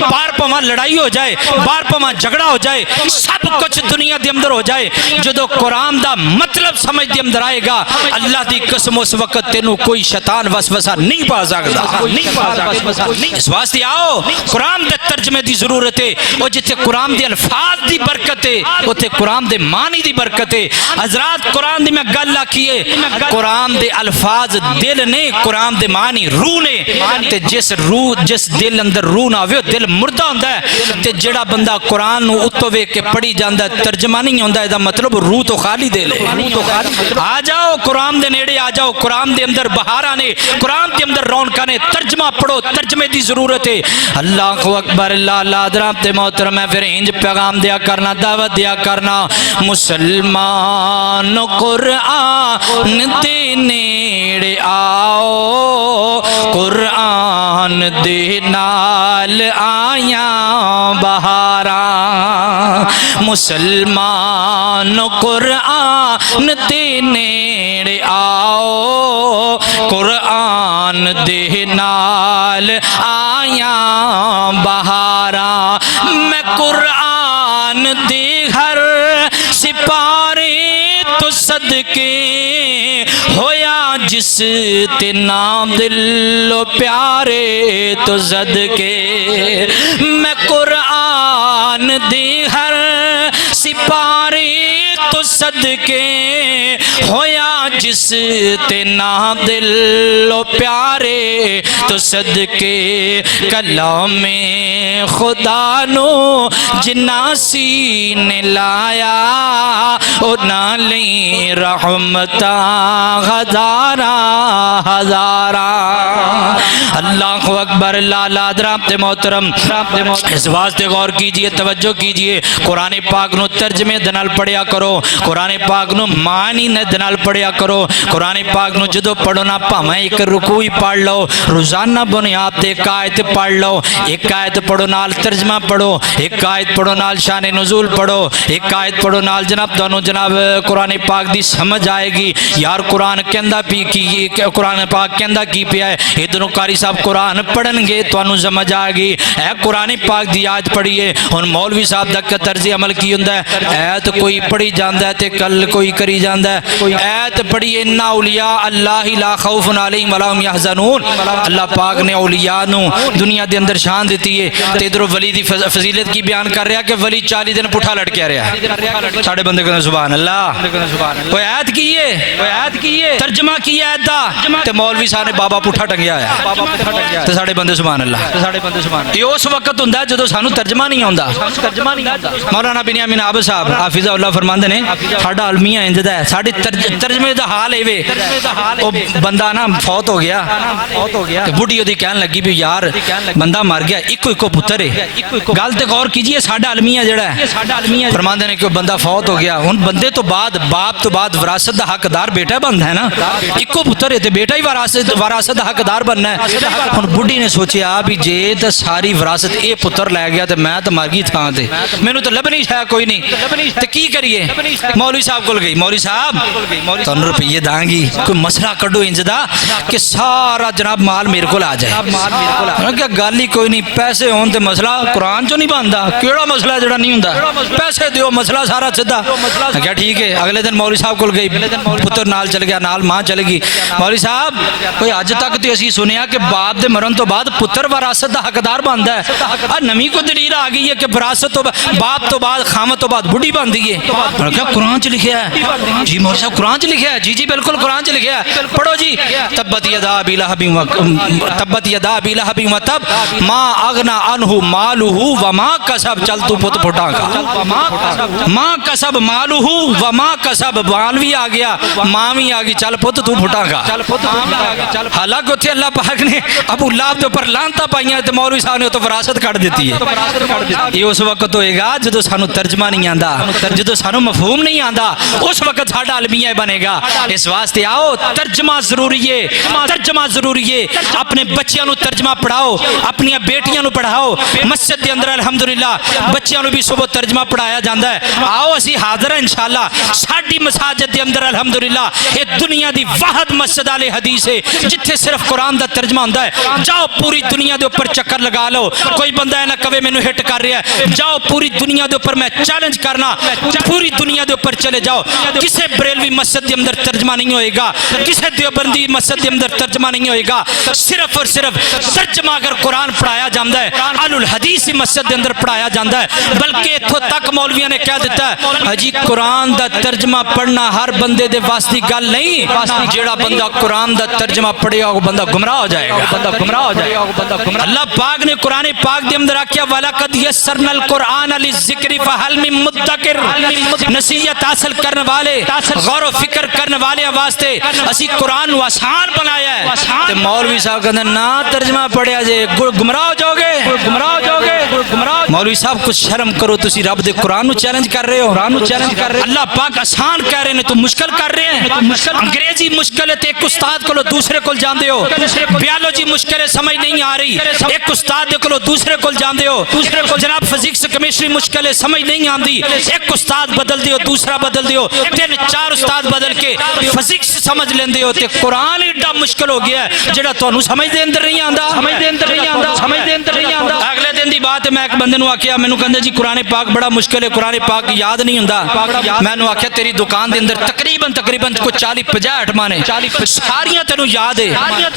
بار پواں لڑائی ہو جائے، بار پواں جھگڑا ہو جائے، سب کچھ دنیا دے اندر ہو جائے، جدو قرآن دا مطلب سمجھ دے اندر آئے گا، اللہ دی قسم اس وقت تینوں کوئی شیطان وسوسہ نہیں پا سکتا۔ اس واسطے آؤ قرآن دے ترجمے دی ضرورت ہے، اور جتھے قرآن دے الفاظ دی برکت ہے اتھے قرآن دے معنی دی برکت ہے۔ حضرات قرآن دی میں گل آکھیے، قرآن دے الفاظ دل نے، قرآن دے معنی روح نے، تے جس دل اندر روح نہ ہوئے دل مردہ ہوندا ہے، تے جڑا بندہ قرآن نو اتو ویکھ کے پڑھی جاندا ہے ترجمہ نہیں ہوندا، دا مطلب روح تو خالی دل ہے۔ آ جاؤ قرآن دے نیڑے آ جاؤ، قرآن دے اندر بہاراں نے، قرآن دے اندر رونقاں نے، ترجمہ پڑھو، ترجمے دی ضرورت ہے۔ اللہ اکبر، اللہ حضرات محترم ہے، پھر انج پیغام دیا کرنا، دعوت دیا کرنا، مسلمان قرآن دے نیڑے آؤ، قرآن دے نال آیاں بہاراں، مسلمان قرآن دے نیڑے آؤ، قرآن دے نال آیاں بہاراں، میں قرآن دے ہر سپارے تو صدقے ہویا، جس تے نام دل و پیارے تو صدقے، میں قرآن دے ہر سپارے تو صدقے ہویا، جس تے نام دل و پیارے تو صدقے، کلام خدا نو جنا سینے لایا، او نالی رحمتاں ہزاراں ہزاراں۔ اللہ اکبر، اللہ حضرات محترم، اس واسطے غور کیجئے، توجہ کیجئے، قرآن پاک نو ترجمے دنال پڑھیا کرو، قرآن پاک نو معنی دنال پڑھیا کرو، قرآن پاک نو جدو پڑھو نا پاویں ایک رکوع پڑھ لو، روزانہ بنیاد تے ایک آیت پڑھ لو، ایک آیت پڑھو نال ترجمہ پڑھو، ایک آیت پڑھو نال شان نزول پڑھو، ایک آیت پڑھو نال جناب دونوں جناب قرآن پاک دی سمجھ آئے گی، یار قرآن کہندا پی کی، قرآن پاک کہندا کی پیا ہے، ادھروں قاری صاحب قرآن پڑھن گے تانوں سمجھ آئے گی، اے قرآن پاک دی آیت پڑھیے، ہن مولوی صاحب دا طرز عمل کی ہوندا ہے، ایت کوئی پڑھی جاندا ہے تے کل کوئی کری جاندا ہے، ایت پڑھیے ان اولیاء اللہ لا خوف علیہم ولا هم يحزنون، اللہ پاک نے اولیاء نو دنیا دے اندر شان دیتی ہے، تے ادھر ولی دی فضیلت کی بیان کر رہا کہ ولی 40 دن پٹھا لٹکیا رہا ہے، ساڑھے بندے کہنے سبحان اللہ، کوئی ایت کی ہے، ترجمہ کی ہے ایت دا، تے مولوی صاحب نے بابا پٹھا ٹنگیا ہے، تے ساڑھے بندے سبحان اللہ۔ یہ اس وقت ہوندا ہے جدو سانو ترجمہ نہیں ہوندا۔ مولانا بنیامین عابد صاحب حافظہ اللہ فرماندے نے، ساڈا المیہ انج دا ہے، ساڈے ترجمے دا حال ایویں، او بندہ نا فوت ہو گیا، تے بڈھی اودی کہن لگی بھی یار بندہ مر گیا، اکو پتر ہے، گل تے غور کیجئے، ساڈا المیہ جڑا ہے فرماندے نے کہ بندہ فوت ہو گیا، ہن بندے تو بعد باپ تو بعد وراثت دا حقدار بیٹا بندا ہے نا، اکو پتر ہے تے بیٹا ہی وراثت دا حقدار بننا ہے۔ ہن بڈھی نے سوچیا بھی جے تے ساری وراثت اے پتر لے گیا تے میں تے مر گئی تھاں تے، مینوں تے لبنی ہے کوئی نہیں، تے کی کریے؟ مولوی صاحب کول گئی، مولوی صاحب تن روپیے داں گی، کوئی مسئلہ کڈو انج دا کہ سارا جناب مال میرے کول آ جائے، انہاں کہ گل ہی کوئی نہیں، پیسے ہون تے مسئلہ قرآن چوں نہیں بندا، کیڑا مسئلہ جڑا نہیں ہوندا، پیسے دیو مسئلہ سارا سیدھا، کیا ٹھیک ہے۔ اگلے دن مولوی صاحب کول گئی، پتر نال چل گیا، نال ماں چل گئی، مولوی صاحب کوئی اج تک تے اسی سنیا کہ باپ دے مرن تو بعد پتر وراثت دا حقدار بندا ہے، نویں کو دلیل آ گئی ہے کہ وراثت تو باپ تو بعد خامت تو بعد بڈھی بندی ہے، کیا قرآن چ لکھیا ہے؟ جی مولوی صاحب قرآن چ لکھیا ہے، جی بالکل قرآن چ لکھیا ہے، پڑھو جی، تبت یدا ابی لہب وتب ما اغنى عنہ مالہ وما کسب، چل تو پت پھٹا گا، ما کسب مالہ وما کسب، مال بھی آ گیا ماں بھی آ گئی، چل پت تو پھٹا گا۔ حالانکہ اتنے اللہ پاک نے ابو لہب کے اوپر لعنتاں پائیاں تے مولوی صاحب نے تو وراثت کٹ دیتی ہے۔ یہ اس وقت ہوئے گا جدو سانو ترجمہ نہیں آندا، جدو سانو مفہوم نہیں آندا، اس وقت ساڈا المیہ بنے گا۔ اس واسطے آؤ ترجمہ ضروری ہے، ترجمہ ضروری ہے، اپنے بچیاں نو ترجمہ پڑھاؤ، اپنی بیٹیاں نو پڑھاؤ، مسجد دے اندر الحمدللہ بچیاں نو بھی صبح ترجمہ پڑھایا جاندا ہے، آؤ اسی حاضر ہیں انشاءاللہ، ساڈی مساجد دے اندر الحمدللہ یہ دنیا دی واحد مسجد آل حدیث ہے جتھے صرف قرآن دا ترجمہ ہوندا ہے، جاؤ پوری دنیا دے اوپر چکر لگا لو، کوئی بندہ ہے نہ کہے مینوں ہٹ کر رہا ہے، جاؤ پوری دنیا دے اوپر میں چیلنج کرنا، پوری دنیا دے اوپر چلے جاؤ، کسے بریلوی مسجد دے اندر ترجمہ نہیں ہوئے گا، کسے دیوبندی مسجد دے اندر ترجمہ نہیں ہوئے گا، صرف اور صرف ترجمہ اگر قرآن پڑھایا جاندہ ہے اہل الحدیث مسجد دے اندر پڑھایا جاندہ ہے، بلکہ اتھوں تک مولویاں نے کہہ دیتا ہے حجی قرآن دا ترجمہ پڑھنا ہر بندے دے واسطے گل نہیں، جیڑا بندہ قرآن دا ترجمہ پڑھے گا وہ بندہ گمراہ ہو جائے گا۔ اللہ پاک نے قرآن پاک دے اندر آکیا وَلَقَدْ يَسَّرْنَا الْقُرْآنَ لِلذِّكْرِ فَهَلْ مِن مُدَّكِرٍ، نصیحت حاصل کرنے والے، غور و فکر کرنے والے واسطے اسی قرآن کو آسان بنایا ہے، تے مولوی صاحب کہتے ہیں نا ترجمہ پڑھیا جے گمراہ ہو جاؤ گے، مولوی صاحب کچھ شرم کرو، تسی رب دے قرآن نو چیلنج کر رہے ہو، اللہ پاک آسان کہہ رہے ہیں تو مشکل کر رہے ہیں، انگریزی مشکل ہے تو ایک استاد کو دوسرے کو جاندے ہو، بیالوجی مشکل ہے سمجھ نہیں آ رہی ایک استاد کو دوسرے کو جاندے ہو، جناب فزکس کیمسٹری مشکل ہے سمجھ نہیں آندی ایک استاد بدل دیو دوسرا بدل دیو، 3-4 استاد بدل کے فزکس سمجھ لیندے ہو، تے قرآن ایڈا مشکل ہو گیا ہے جڑا تانوں سمجھ دے اندر نہیں آندا۔ اگلے دن دی بات ہے میں ایک بندے نو آکھیا مینوں کہندا جی قرآن پاک بڑا مشکل ہے، قرآن پاک یاد نہیں ہوندا، میں نو آکھیا تیری دکان دے اندر تقریباً کوئی 40-50 ایٹماں نے، ساریاں تینوں یاد ہے،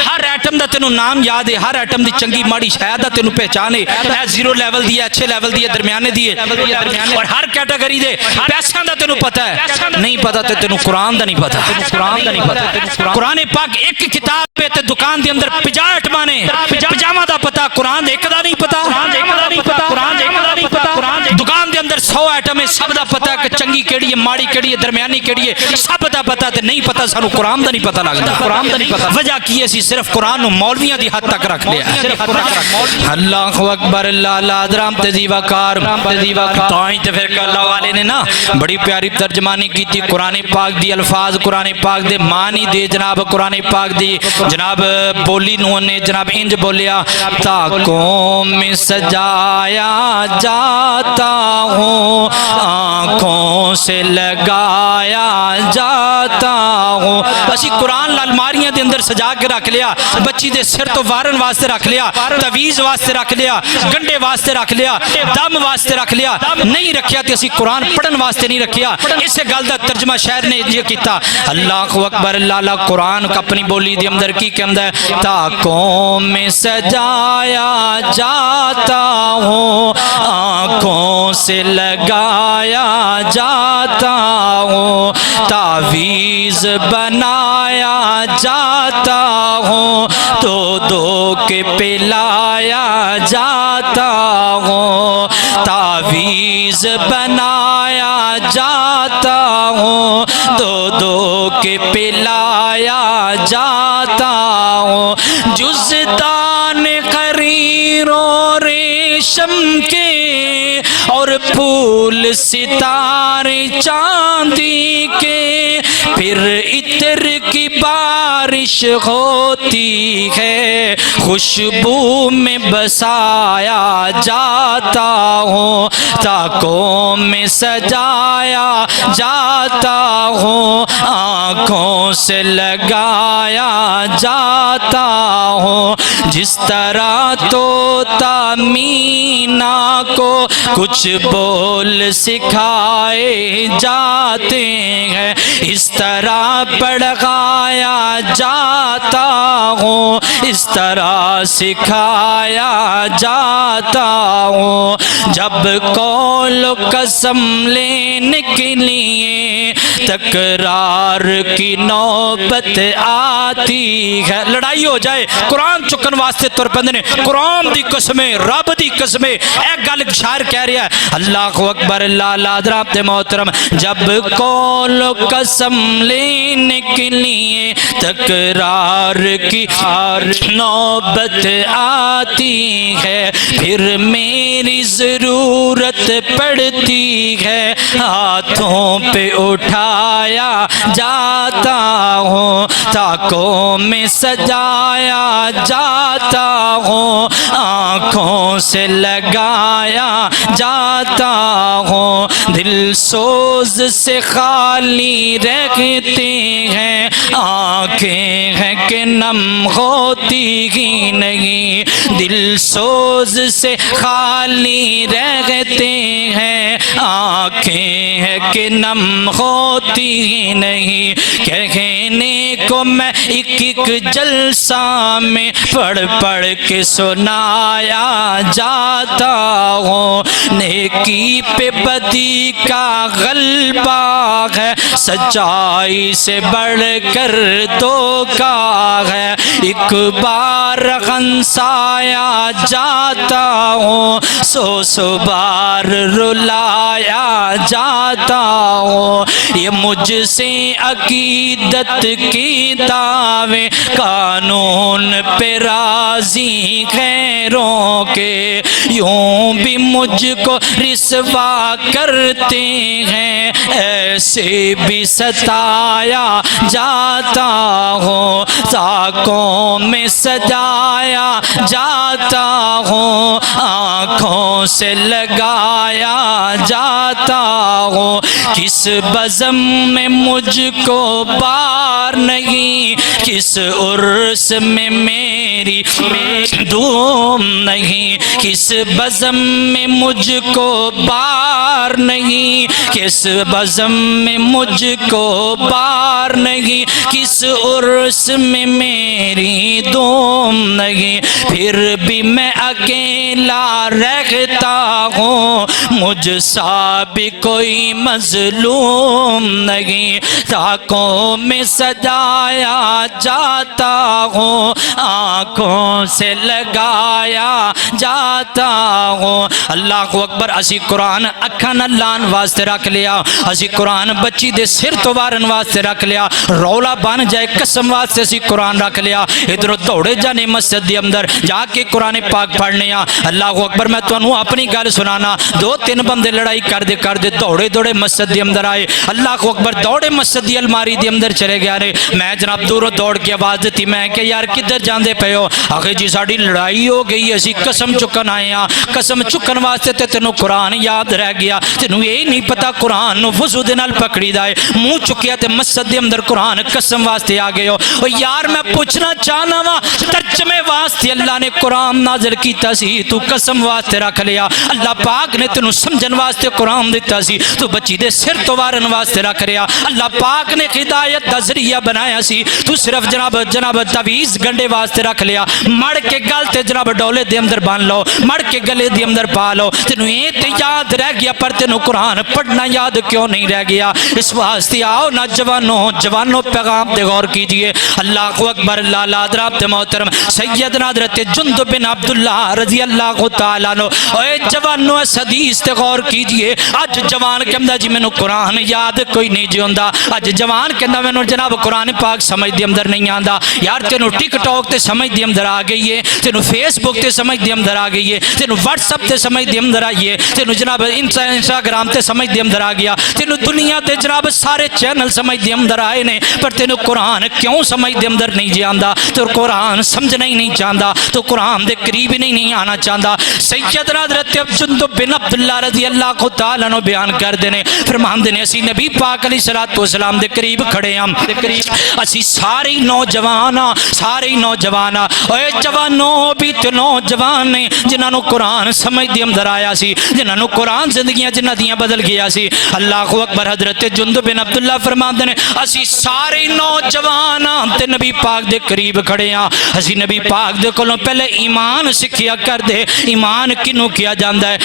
ہر ایٹم دا تینوں نام یاد ہے، ہر ایٹم دی چنگی ماڑی شے دا تینوں پہچان ہے، اے 0 لیول دی ہے، اچھے لیول دی ہے، درمیانے دی ہے، اور ہر کیٹیگری دے پیسوں دا تینوں پتہ ہے، نہیں پتہ تے تینوں قرآن دا نہیں پتہ۔ قرآن پاک ایک کتاب پہ تے دکان دے اندر 50 ایٹماں نے، پجامہ دا پتہ قرآن ایک دا نہیں پتہ، دکان دے اندر 100 ایٹم ہے سب دا پتہ کہ چنگی کیڑی ہے ماڑی کیڑی ہے درمیانی کیڑی ہے سب دا پتہ تے نہیں پتہ سانو قرآن دا نہیں پتہ لگدا، وجہ کی ہے صرف قرآن نو مولویاں دی حد تک رکھ لیا۔ اللہ اکبر، اللہ حضرام تزیوہ کار تائیں تے پھر کہ اللہ والے نے نا بڑی پیاری ترجمانی کی تھی قرآن پاک دی الفاظ، قرآن پاک دے معنی دے، جناب قرآن پاک دی جناب بولی نو نے جناب انج بولیا تاکوں میں سجایا جاتا ہوں، آنکھوں سے لگایا جاتا ہوں، اسی قرآن لالماریاں دے اندر سجا کے رکھ لیا، بچی دے سر تو وارن واسطے رکھ لیا، تویز واسطے رکھ لیا، گنڈے واسطے رکھ لیا، دم واسطے رکھ لیا، نہیں رکھیا تے اسی قرآن پڑھن واسطے نہیں رکھیا، اسے گل دا ترجمہ شاعر نے یہ کیتا۔ اللہ اکبر، اللہ قرآن کا اپنی بولی دی اندر کی کہ اندر تاکوں میں سجایا جاتا ہوں، آنکھوں سے لگایا جاتا ہوں، تعویذ بنایا جاتا ہوں، دو کے پلایا جاتا ہوں، تعویذ بنایا جاتا ہوں، دو کے پلایا جاتا ہوں، جزدان قریر و ریشم کے اور پھول ستارے چاندی کے، پھر عطر کی بارش ہوتی ہے، خوشبو میں بسایا جاتا ہوں، تاکوں میں سجایا جاتا ہوں، آنکھوں سے لگایا جاتا ہوں، جس طرح طوطا مینا کو کچھ بول سکھائے جاتے ہیں، اس طرح پڑھایا جاتا ہوں، اس طرح سکھایا جاتا ہوں، جب قول و قسم لینے کے لیے تکرار کی نوبت آتی ہے، لڑائی ہو جائے قرآن چکن واسطے تر پندے نے، قرآن دی قسمیں رب دی قسمیں، ایک گل شاعر کہہ رہا ہے اللہ اکبر، اللہ حضرات محترم، جب قول و قسم لینے کے لیے تکرار کی نوبت آتی ہے، پھر میری ضرورت پڑتی ہے، ہاتھوں پہ اٹھایا جاتا ہوں، تاکوں میں سجایا جاتا ہوں، آنکھوں سے لگایا جاتا ہوں، دل سوز سے خالی رہتے ہیں، آنکھیں ہیں کہ نم ہوتی ہی نہیں، دل سوز سے خالی رہتے ہیں، آنکھیں ہیں کہ نم ہوتی ہی نہیں، کہنے کو میں ایک ایک جلسہ میں پڑھ پڑھ کے سنایا جاتا ہوں، نیکی پہ بدی کا غلبہ ہے، سچائی سے بڑھ کر دھوکا ہے، ایک بار ہنسایا جاتا ہوں، سو بار رلایا جاتا ہوں، یہ مجھ سے عقیدت کی دعوے قانون پہ راضی غیروں کے، یوں بھی مجھ کو رسوا کرتے ہیں، ایسے بھی ستایا جاتا ہوں، ساکوں میں سجایا جاتا ہوں، آنکھوں سے لگایا جاتا ہوں، کس بزم میں مجھ کو بار نہیں، کس عرس میں میری دھوم نہیں، کس بزم میں مجھ کو بار نہیں، کس بزم میں مجھ کو بار نہیں، کس عرس میں میری دھوم نہیں، پھر بھی میں اکیلا رہتا ہوں، مجھ سا بھی کوئی مظلوم نہیں، تاکوں میں سجایا جاتا ہوں، آنکھوں سے لگایا جاتا ہوں۔ اللہ اکبر، اسی قرآن اکھاں نال لان واسطے رکھ لیا، اسی قرآن بچی دے سر تو وارن واسطے رکھ لیا، رولا بن جائے قسم واسطے اسی قرآن رکھ لیا، ادھر دوڑے جانے مسجد دے اندر جا کے قرآن پاک پڑھنے آ۔ اللہ اکبر، میں تانوں اپنی گل سنانا، دو تین بندے لڑائی کر دے دوڑے دوڑے مسجد دے اندر آئے، اللہ اکبر، دوڑے مسجد دی الماری دے اندر چلے گیا رہے، میں جناب دوروں دوڑ کے آواز دیتی، میں کہ یار کدھر جاندے پے ہو؟ آخر جی ساڑی لڑائی ہو گئی، اسی قسم چکن آئے ہاں، قسم چکن واسطے تے تینوں قرآن یاد رہ گیا، تینوں یہی نہیں پتا قرآن نو وضو دے نال پکڑی دائے، منہ چکیا تے مسجد دے اندر قرآن قسم واسطے آ گئے ہو۔ اور یار میں پوچھنا چاہنا وا، ترجمے واسطے اللہ نے قرآن نازل کیتا سی، تو قسم واسطے رکھ لیا، اللہ پاک نے تینوں سمجھن واسطے قرآن دیتا سی، تو بچی دے سر تو وارن واسطے رکھ رہا، اللہ پاک نے ہدایت دا ذریعہ بنایا سی، تو صرف جناب تعویذ گنڈے واسطے رکھ لیا، مڑ کے گل تے جناب ڈولے دے اندر بان لو، مڑ کے گلے دے اندر پا لو، تینوں یہ تے یاد رہ گیا، پر تینوں قرآن پڑھنا یاد کیوں نہیں رہ گیا؟ اس واسطے آؤ نا جوانوں پیغام دے غور کیجئے۔ اللہ اکبر، لالا حضرات محترم سیدنا حضرت جندب بن عبداللہ رضی اللہ تعالیٰ عنہ، اے جوانوں اس حدیث تے غور کیجئے۔ آج جوان کہندا جی مینوں قرآن یاد کوئی نہیں جیوندا، آج جوان کہندا مینوں جناب قرآن پاک سمجھ دے اندر نہیں آندا، یار تینوں ٹک ٹاک تے سمجھ دے اندر آ گئی ہے، تینوں فیس بک تے سمجھ دے اندر آ گئی ہے، تینوں واٹس اپ تے سمجھ دے اندر آئی ہے، تینوں جناب انسٹاگرام تے سمجھ دے اندر آ گیا، تینوں دنیا تے جناب سارے چینل سمجھ دے اندر آئے نے، پر تینوں قرآن کیوں سمجھ دے اندر نہیں جی آندا؟ تو قرآن سمجھنا ہی نہیں چاہتا، تو قرآن دے قریب ہی نہیں آنا چاہتا۔ سیدنا حضرت جندب بن عبداللہ رضی اللہ تعالیٰ عنہ بیان کر دینے، فرمان دینے، اسی نبی پاک علیہ السلام دے قریب کھڑے ہم، اسی سارے نوجوان، اے جوانوں بھی تے نوجوان نے جنہاں قرآن سمجھ دے اندر آیا سی، جنہاں قرآن زندگیاں جنہاں دیاں بدل گیا سی۔ اللہ اکبر، حضرت جندب بن عبداللہ فرمان دینے، اسی سارے نوجوان تے نبی پاک دے قریب کھڑے ہاں، اسی نبی پاک دے کولوں پہلے ایمان سکھیا کر دے، ایمان کنوں کیا جاندا ہے؟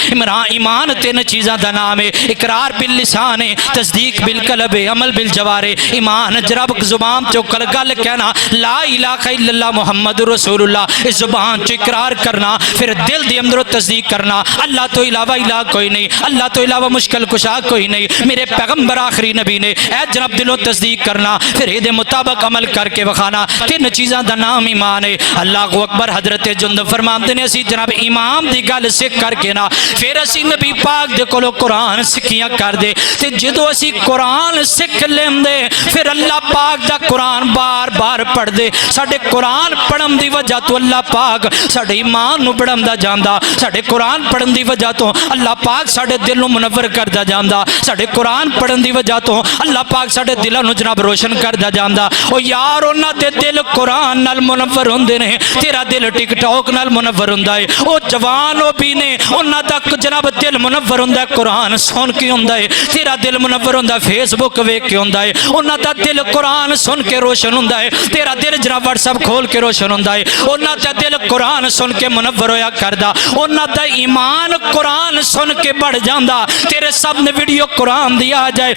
ایمان تین چیزاں دا نام ہے، اقرار باللسان ہے، تصدیق بالقلب ہے، عمل بالجوارح۔ ایمان جرب زبان چو گل کہنا لا الہ الا اللہ محمد رسول اللہ، اس زبان چو اقرار کرنا، پھر دل دے اندر تصدیق کرنا اللہ تو علاوہ الہ کوئی نہیں، اللہ تو علاوہ مشکل کشا کوئی نہیں، میرے پیغمبر آخری نبی نے، اے جناب دلوں تصدیق کرنا، پھر یہ مطابق عمل کر کے وکھانا، تین چیزاں دا نام ایمان ہے۔ اللہ اکبر، حضرت جندب فرماتے ہیں اسی جناب ایمان دی گل سکھ کر کے نا، پھر اسی نبی پاک دے کولوں قرآن سکھیاں کر دے تے جدو اسی قرآن سکھ لیندے پھر اللہ پاک دا قرآن بار بار پڑھ دے ساڈے قرآن پڑھن دی وجہ تو اللہ پاک ساڈے ایمان نو بڑھاندا جاندا ساڈے قرآن پڑھن دی وجہ تو اللہ پاک ساڈے دل نو منور کردا جاندا ساڈے قرآن پڑھن دی وجہ تو اللہ پاک ساڈے دلاں نو جناب روشن کردا جاندا او یار انہاں دے دل قرآن نال منور ہوندے نے تیرا دل ٹک ٹاک نال منور ہوندا ہے او جوان او بھی نے انہاں دا جناب دل منور ہوندا ہے قرآن سن کے ہوندا ہے تیرا دل منور ہوندا فیس بک ویکھ کے ہوندا ہے انہاں دا دل قرآن سن کے روشن ہوندا ہے تیرا دل جناب واٹس ایپ کھول کے روشن ہوندا ہے انہاں دا دل قرآن سن کے منور ہویا کردا انہاں دا ایمان قرآن سن کے بڑھ جاندا تیرے سب نے ویڈیو قرآن دی آ جائے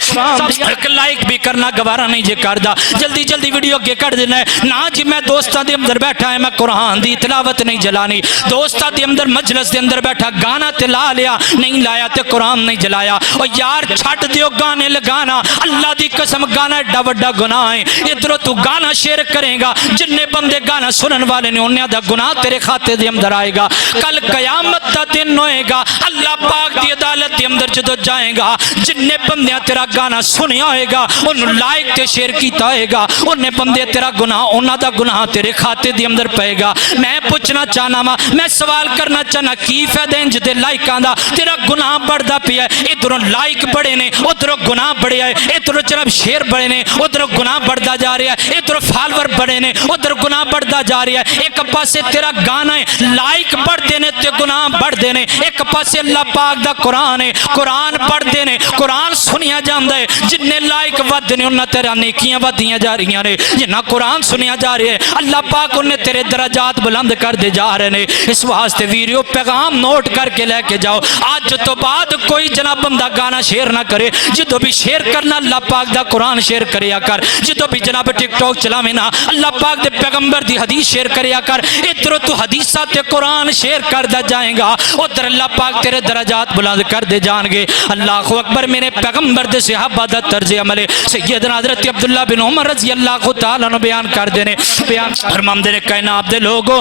ایک لائک بھی کرنا گوارا نہیں جے کردا جلدی جلدی ویڈیو کے کر دینا ہے نا جی میں دوستاں دے اندر بیٹھا ہے میں قرآن دی تلاوت نہیں جلانی دوستاں دے اندر مجلس دے اندر بیٹھا گانا تلا لیا نہیں لایا تے قرآن نہیں جلایا اور یار چھٹ دیو گانے لگانا اللہ دی قسم گانا ایڈا وڈا گناہ ہے ادھروں تو گانا شیئر کرے گا جننے بندے گانا سنن والے نے انہیں دا گناہ تیرے خاتے دے اندر آئے گا کل قیامت دا دن ہوئے گا اللہ پاک دی عدالت دے اندر جدو جائے گا جننے بندے تیرا گانا سنیا ہوئے گا انہوں لائک تے شیئر کیتا ہوئے گا انہیں بندے تیرا گناہ انہوں دا گناہ تیرے خاتے دے اندر پائے گا میں پوچھنا چاہنا میں سوال کرنا چاہنا کی فائدہ انج دے لائک آندا تیرا گناہ بڑھدا پیا ہے ادھروں لائک بڑے نے ادھروں گناہ بڑھیا ہے ادھروں جناب شیئر بڑے نے ادھروں گناہ بڑھدا جا رہا ہے ادھروں فالور بڑے نے ادھر گناہ بڑھدا جا رہا ہے ایک پاسے تیرا گانا ہے لائک بڑھ دینے تے گناہ بڑھ دینے ایک پاسے اللہ پاک دا قرآن ہے قرآن پڑھ دینے قرآن سنیا جاندہ ہے جننے لائک ود دینے انہاں تیرا نیکیاں ودیاں جا رہی ہیں جنہاں قرآن سنیا جا رہے ہیں اللہ پاک انہیں تیرے درجات بلند کر دے جا رہے ہیں اس واسطے ویڈیو پیغام نوٹ کر کے لے کے جاؤ آج تو بعد کوئی جناب بندہ گانا شیئر نہ کرے جدو بھی شیئر کرنا اللہ پاک دا قرآن شیئر کریا کر جدو بھی جناب ٹک ٹاک چلاویں نا اللہ پاک دے پیغمبر دی حدیث شیئر کریا کر ادھر تو حدیثات قرآن شیئر کر دا جائیں گا ادھر اللہ پاک تیرے درجات بلند کر دے جان گے اللہ اکبر میرے پیغمبر دے صحابہ دا طرز عمل سیدنا حضرت عبداللہ بن عمر رضی اللہ تعالیٰ نے بیان کر دینے بیان فرمان دینے کہنا آپ دے لوگوں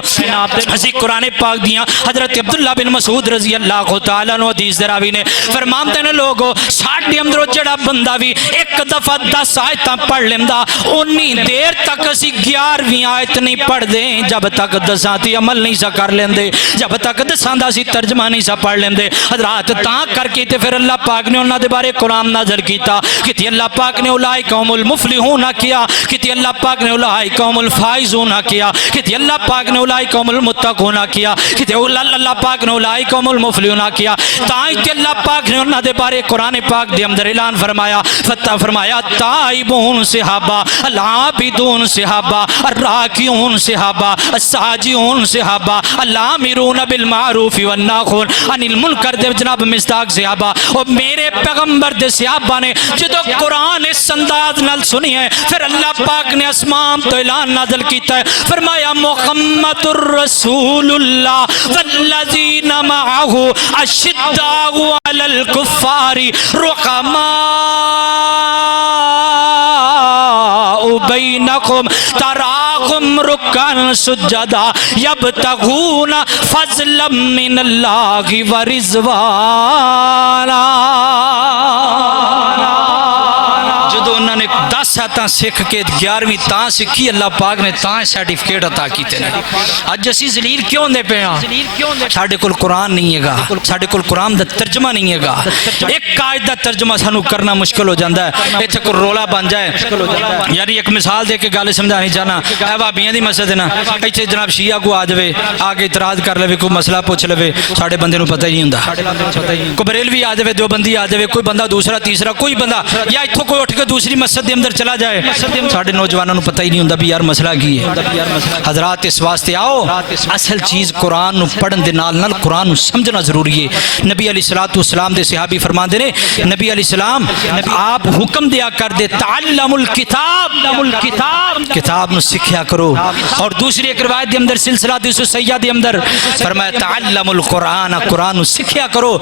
حضی قرآن پاک دیاں حضرت عبداللہ بن مسعود رضی اللہ تعالیٰ نے حدیث دراوی نے فرمان دینے لوگوں ساڑھ اندروں جڑا بندہ بھی ایک دفعہ 10 آیتاں پڑھ لیندہ انی دیر تک اسی 11ویں آیت نہیں پڑھ دیں جب تک 10 آتی عمل نہیں سا کر لیندے جب تک 10 آندہ سی ترجمہ نہیں سا پڑھ لیندے حضرات تاں کر کے تے پھر اللہ پاک نے انہاں دے بارے قرآن نازل کیتا کہتی اللہ پاک نے اولئک هم المفلحون کیا کہتی اللہ پاک نے اولئک هم الفائزون کیا کہتی اللہ پاک نے اولئک هم المتقون کیا کہتی اللہ پاک نے اولئک هم المفلحون کیا تاں تے اللہ پاک نے انہاں دے بارے قرآن پاک دے اندر اعلان فرمایا فتح فرمایا تائبون صحابہ العابدون صحابہ الراکعون صحابہ الساجدون صحابہ الامرون بالمعروف والناہون عن المنکر دے جناب مصداق صحابہ اور میرے پیغمبر دے صحابہ نے جدو قرآن اس انداز نال سنی ہے پھر اللہ پاک نے اسمان تو اعلان نازل کیتا ہے فرمایا محمد الرسول اللہ والذین معہ اشداء علی الکفار رحماء بینکم تراہم رکعا سجدا یبتغون فضلا من اللہ ورضوانا جدو انہوں نے 10 آیتاں سکھ کے 11ویں تاں سکھی اللہ پاک نے تاں سرٹیفکیٹ عطا کیتے ہیں اج اسی ذلیل کیوں دے پے ہاں ساڈے کول قرآن نہیں ہے گا ساڈے کول قرآن دا ترجمہ نہیں ہے گا ایک قائد دا ترجمہ سانو کرنا مشکل ہو جاندا ہے ایتھے کوئی رولا بن جائے یعنی ایک مثال دے کے گل سمجھانی چاہنا اے وہابیاں دی مسجد ہے نا ایتھے جناب شیعہ کو آ جاوے آگے اعتراض کر لے کوئی مسئلہ پوچھ لے ساڈے بندے نو پتہ ہی ہوندا کوئی بریلوی آ جاوے دیوبندی آ جاوے کوئی بندہ دوسرا تیسرا کوئی بندہ یا ایتھوں کوئی اٹھ کے دوسری مسجد دے اندر چلا جائے ساڑھے نوجوانوں نے پتہ ہی نہیں ہوندا بھی یار مسئلہ کی ہے حضرات اس واسطے آؤ اصل چیز قرآن نو پڑھن دے نال نال قرآن نو سمجھنا ضروری ہے نبی علیہ السلام دے صحابی فرمان دے نے نبی علیہ السلام آپ حکم دیا کر دے تعلم الکتاب کتاب نو سکھیا کرو اور دوسری ایک روایت دے اندر سلسلہ حدیث سیاح دے اندر فرمایا تعلم القرآن قرآن نو سکھیا کرو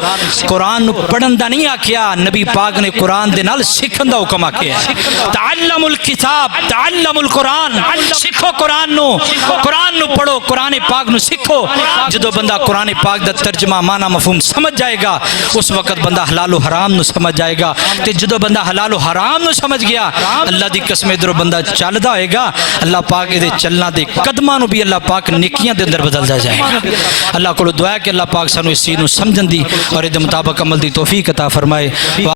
قرآن نو پڑھن دا نہیں آکھیا نبی پاک نے قرآن دے نال سکھن دا حکم آکھیا تعلم الکتاب تعلم القرآن سکھو قرآن نو پڑھو قرآن پاک نو سکھو جدو بندہ قرآن پاک دا ترجمہ معنی مفہوم سمجھ جائے گا اس وقت بندہ حلال و حرام نو سمجھ جائے گا تے جدو بندہ حلال و حرام نو سمجھ گیا اللہ دی قسم ادھر بندہ چلدا ہوئے گا اللہ پاک دے چلنا دے قدماں نو بھی اللہ پاک نیکیاں دے اندر بدل جائے گا اللہ کو دعا ہے کہ اللہ پاک سانو اس چیز نو سمجھن دی اور دے مطابق عمل دی توفیق عطا فرمائے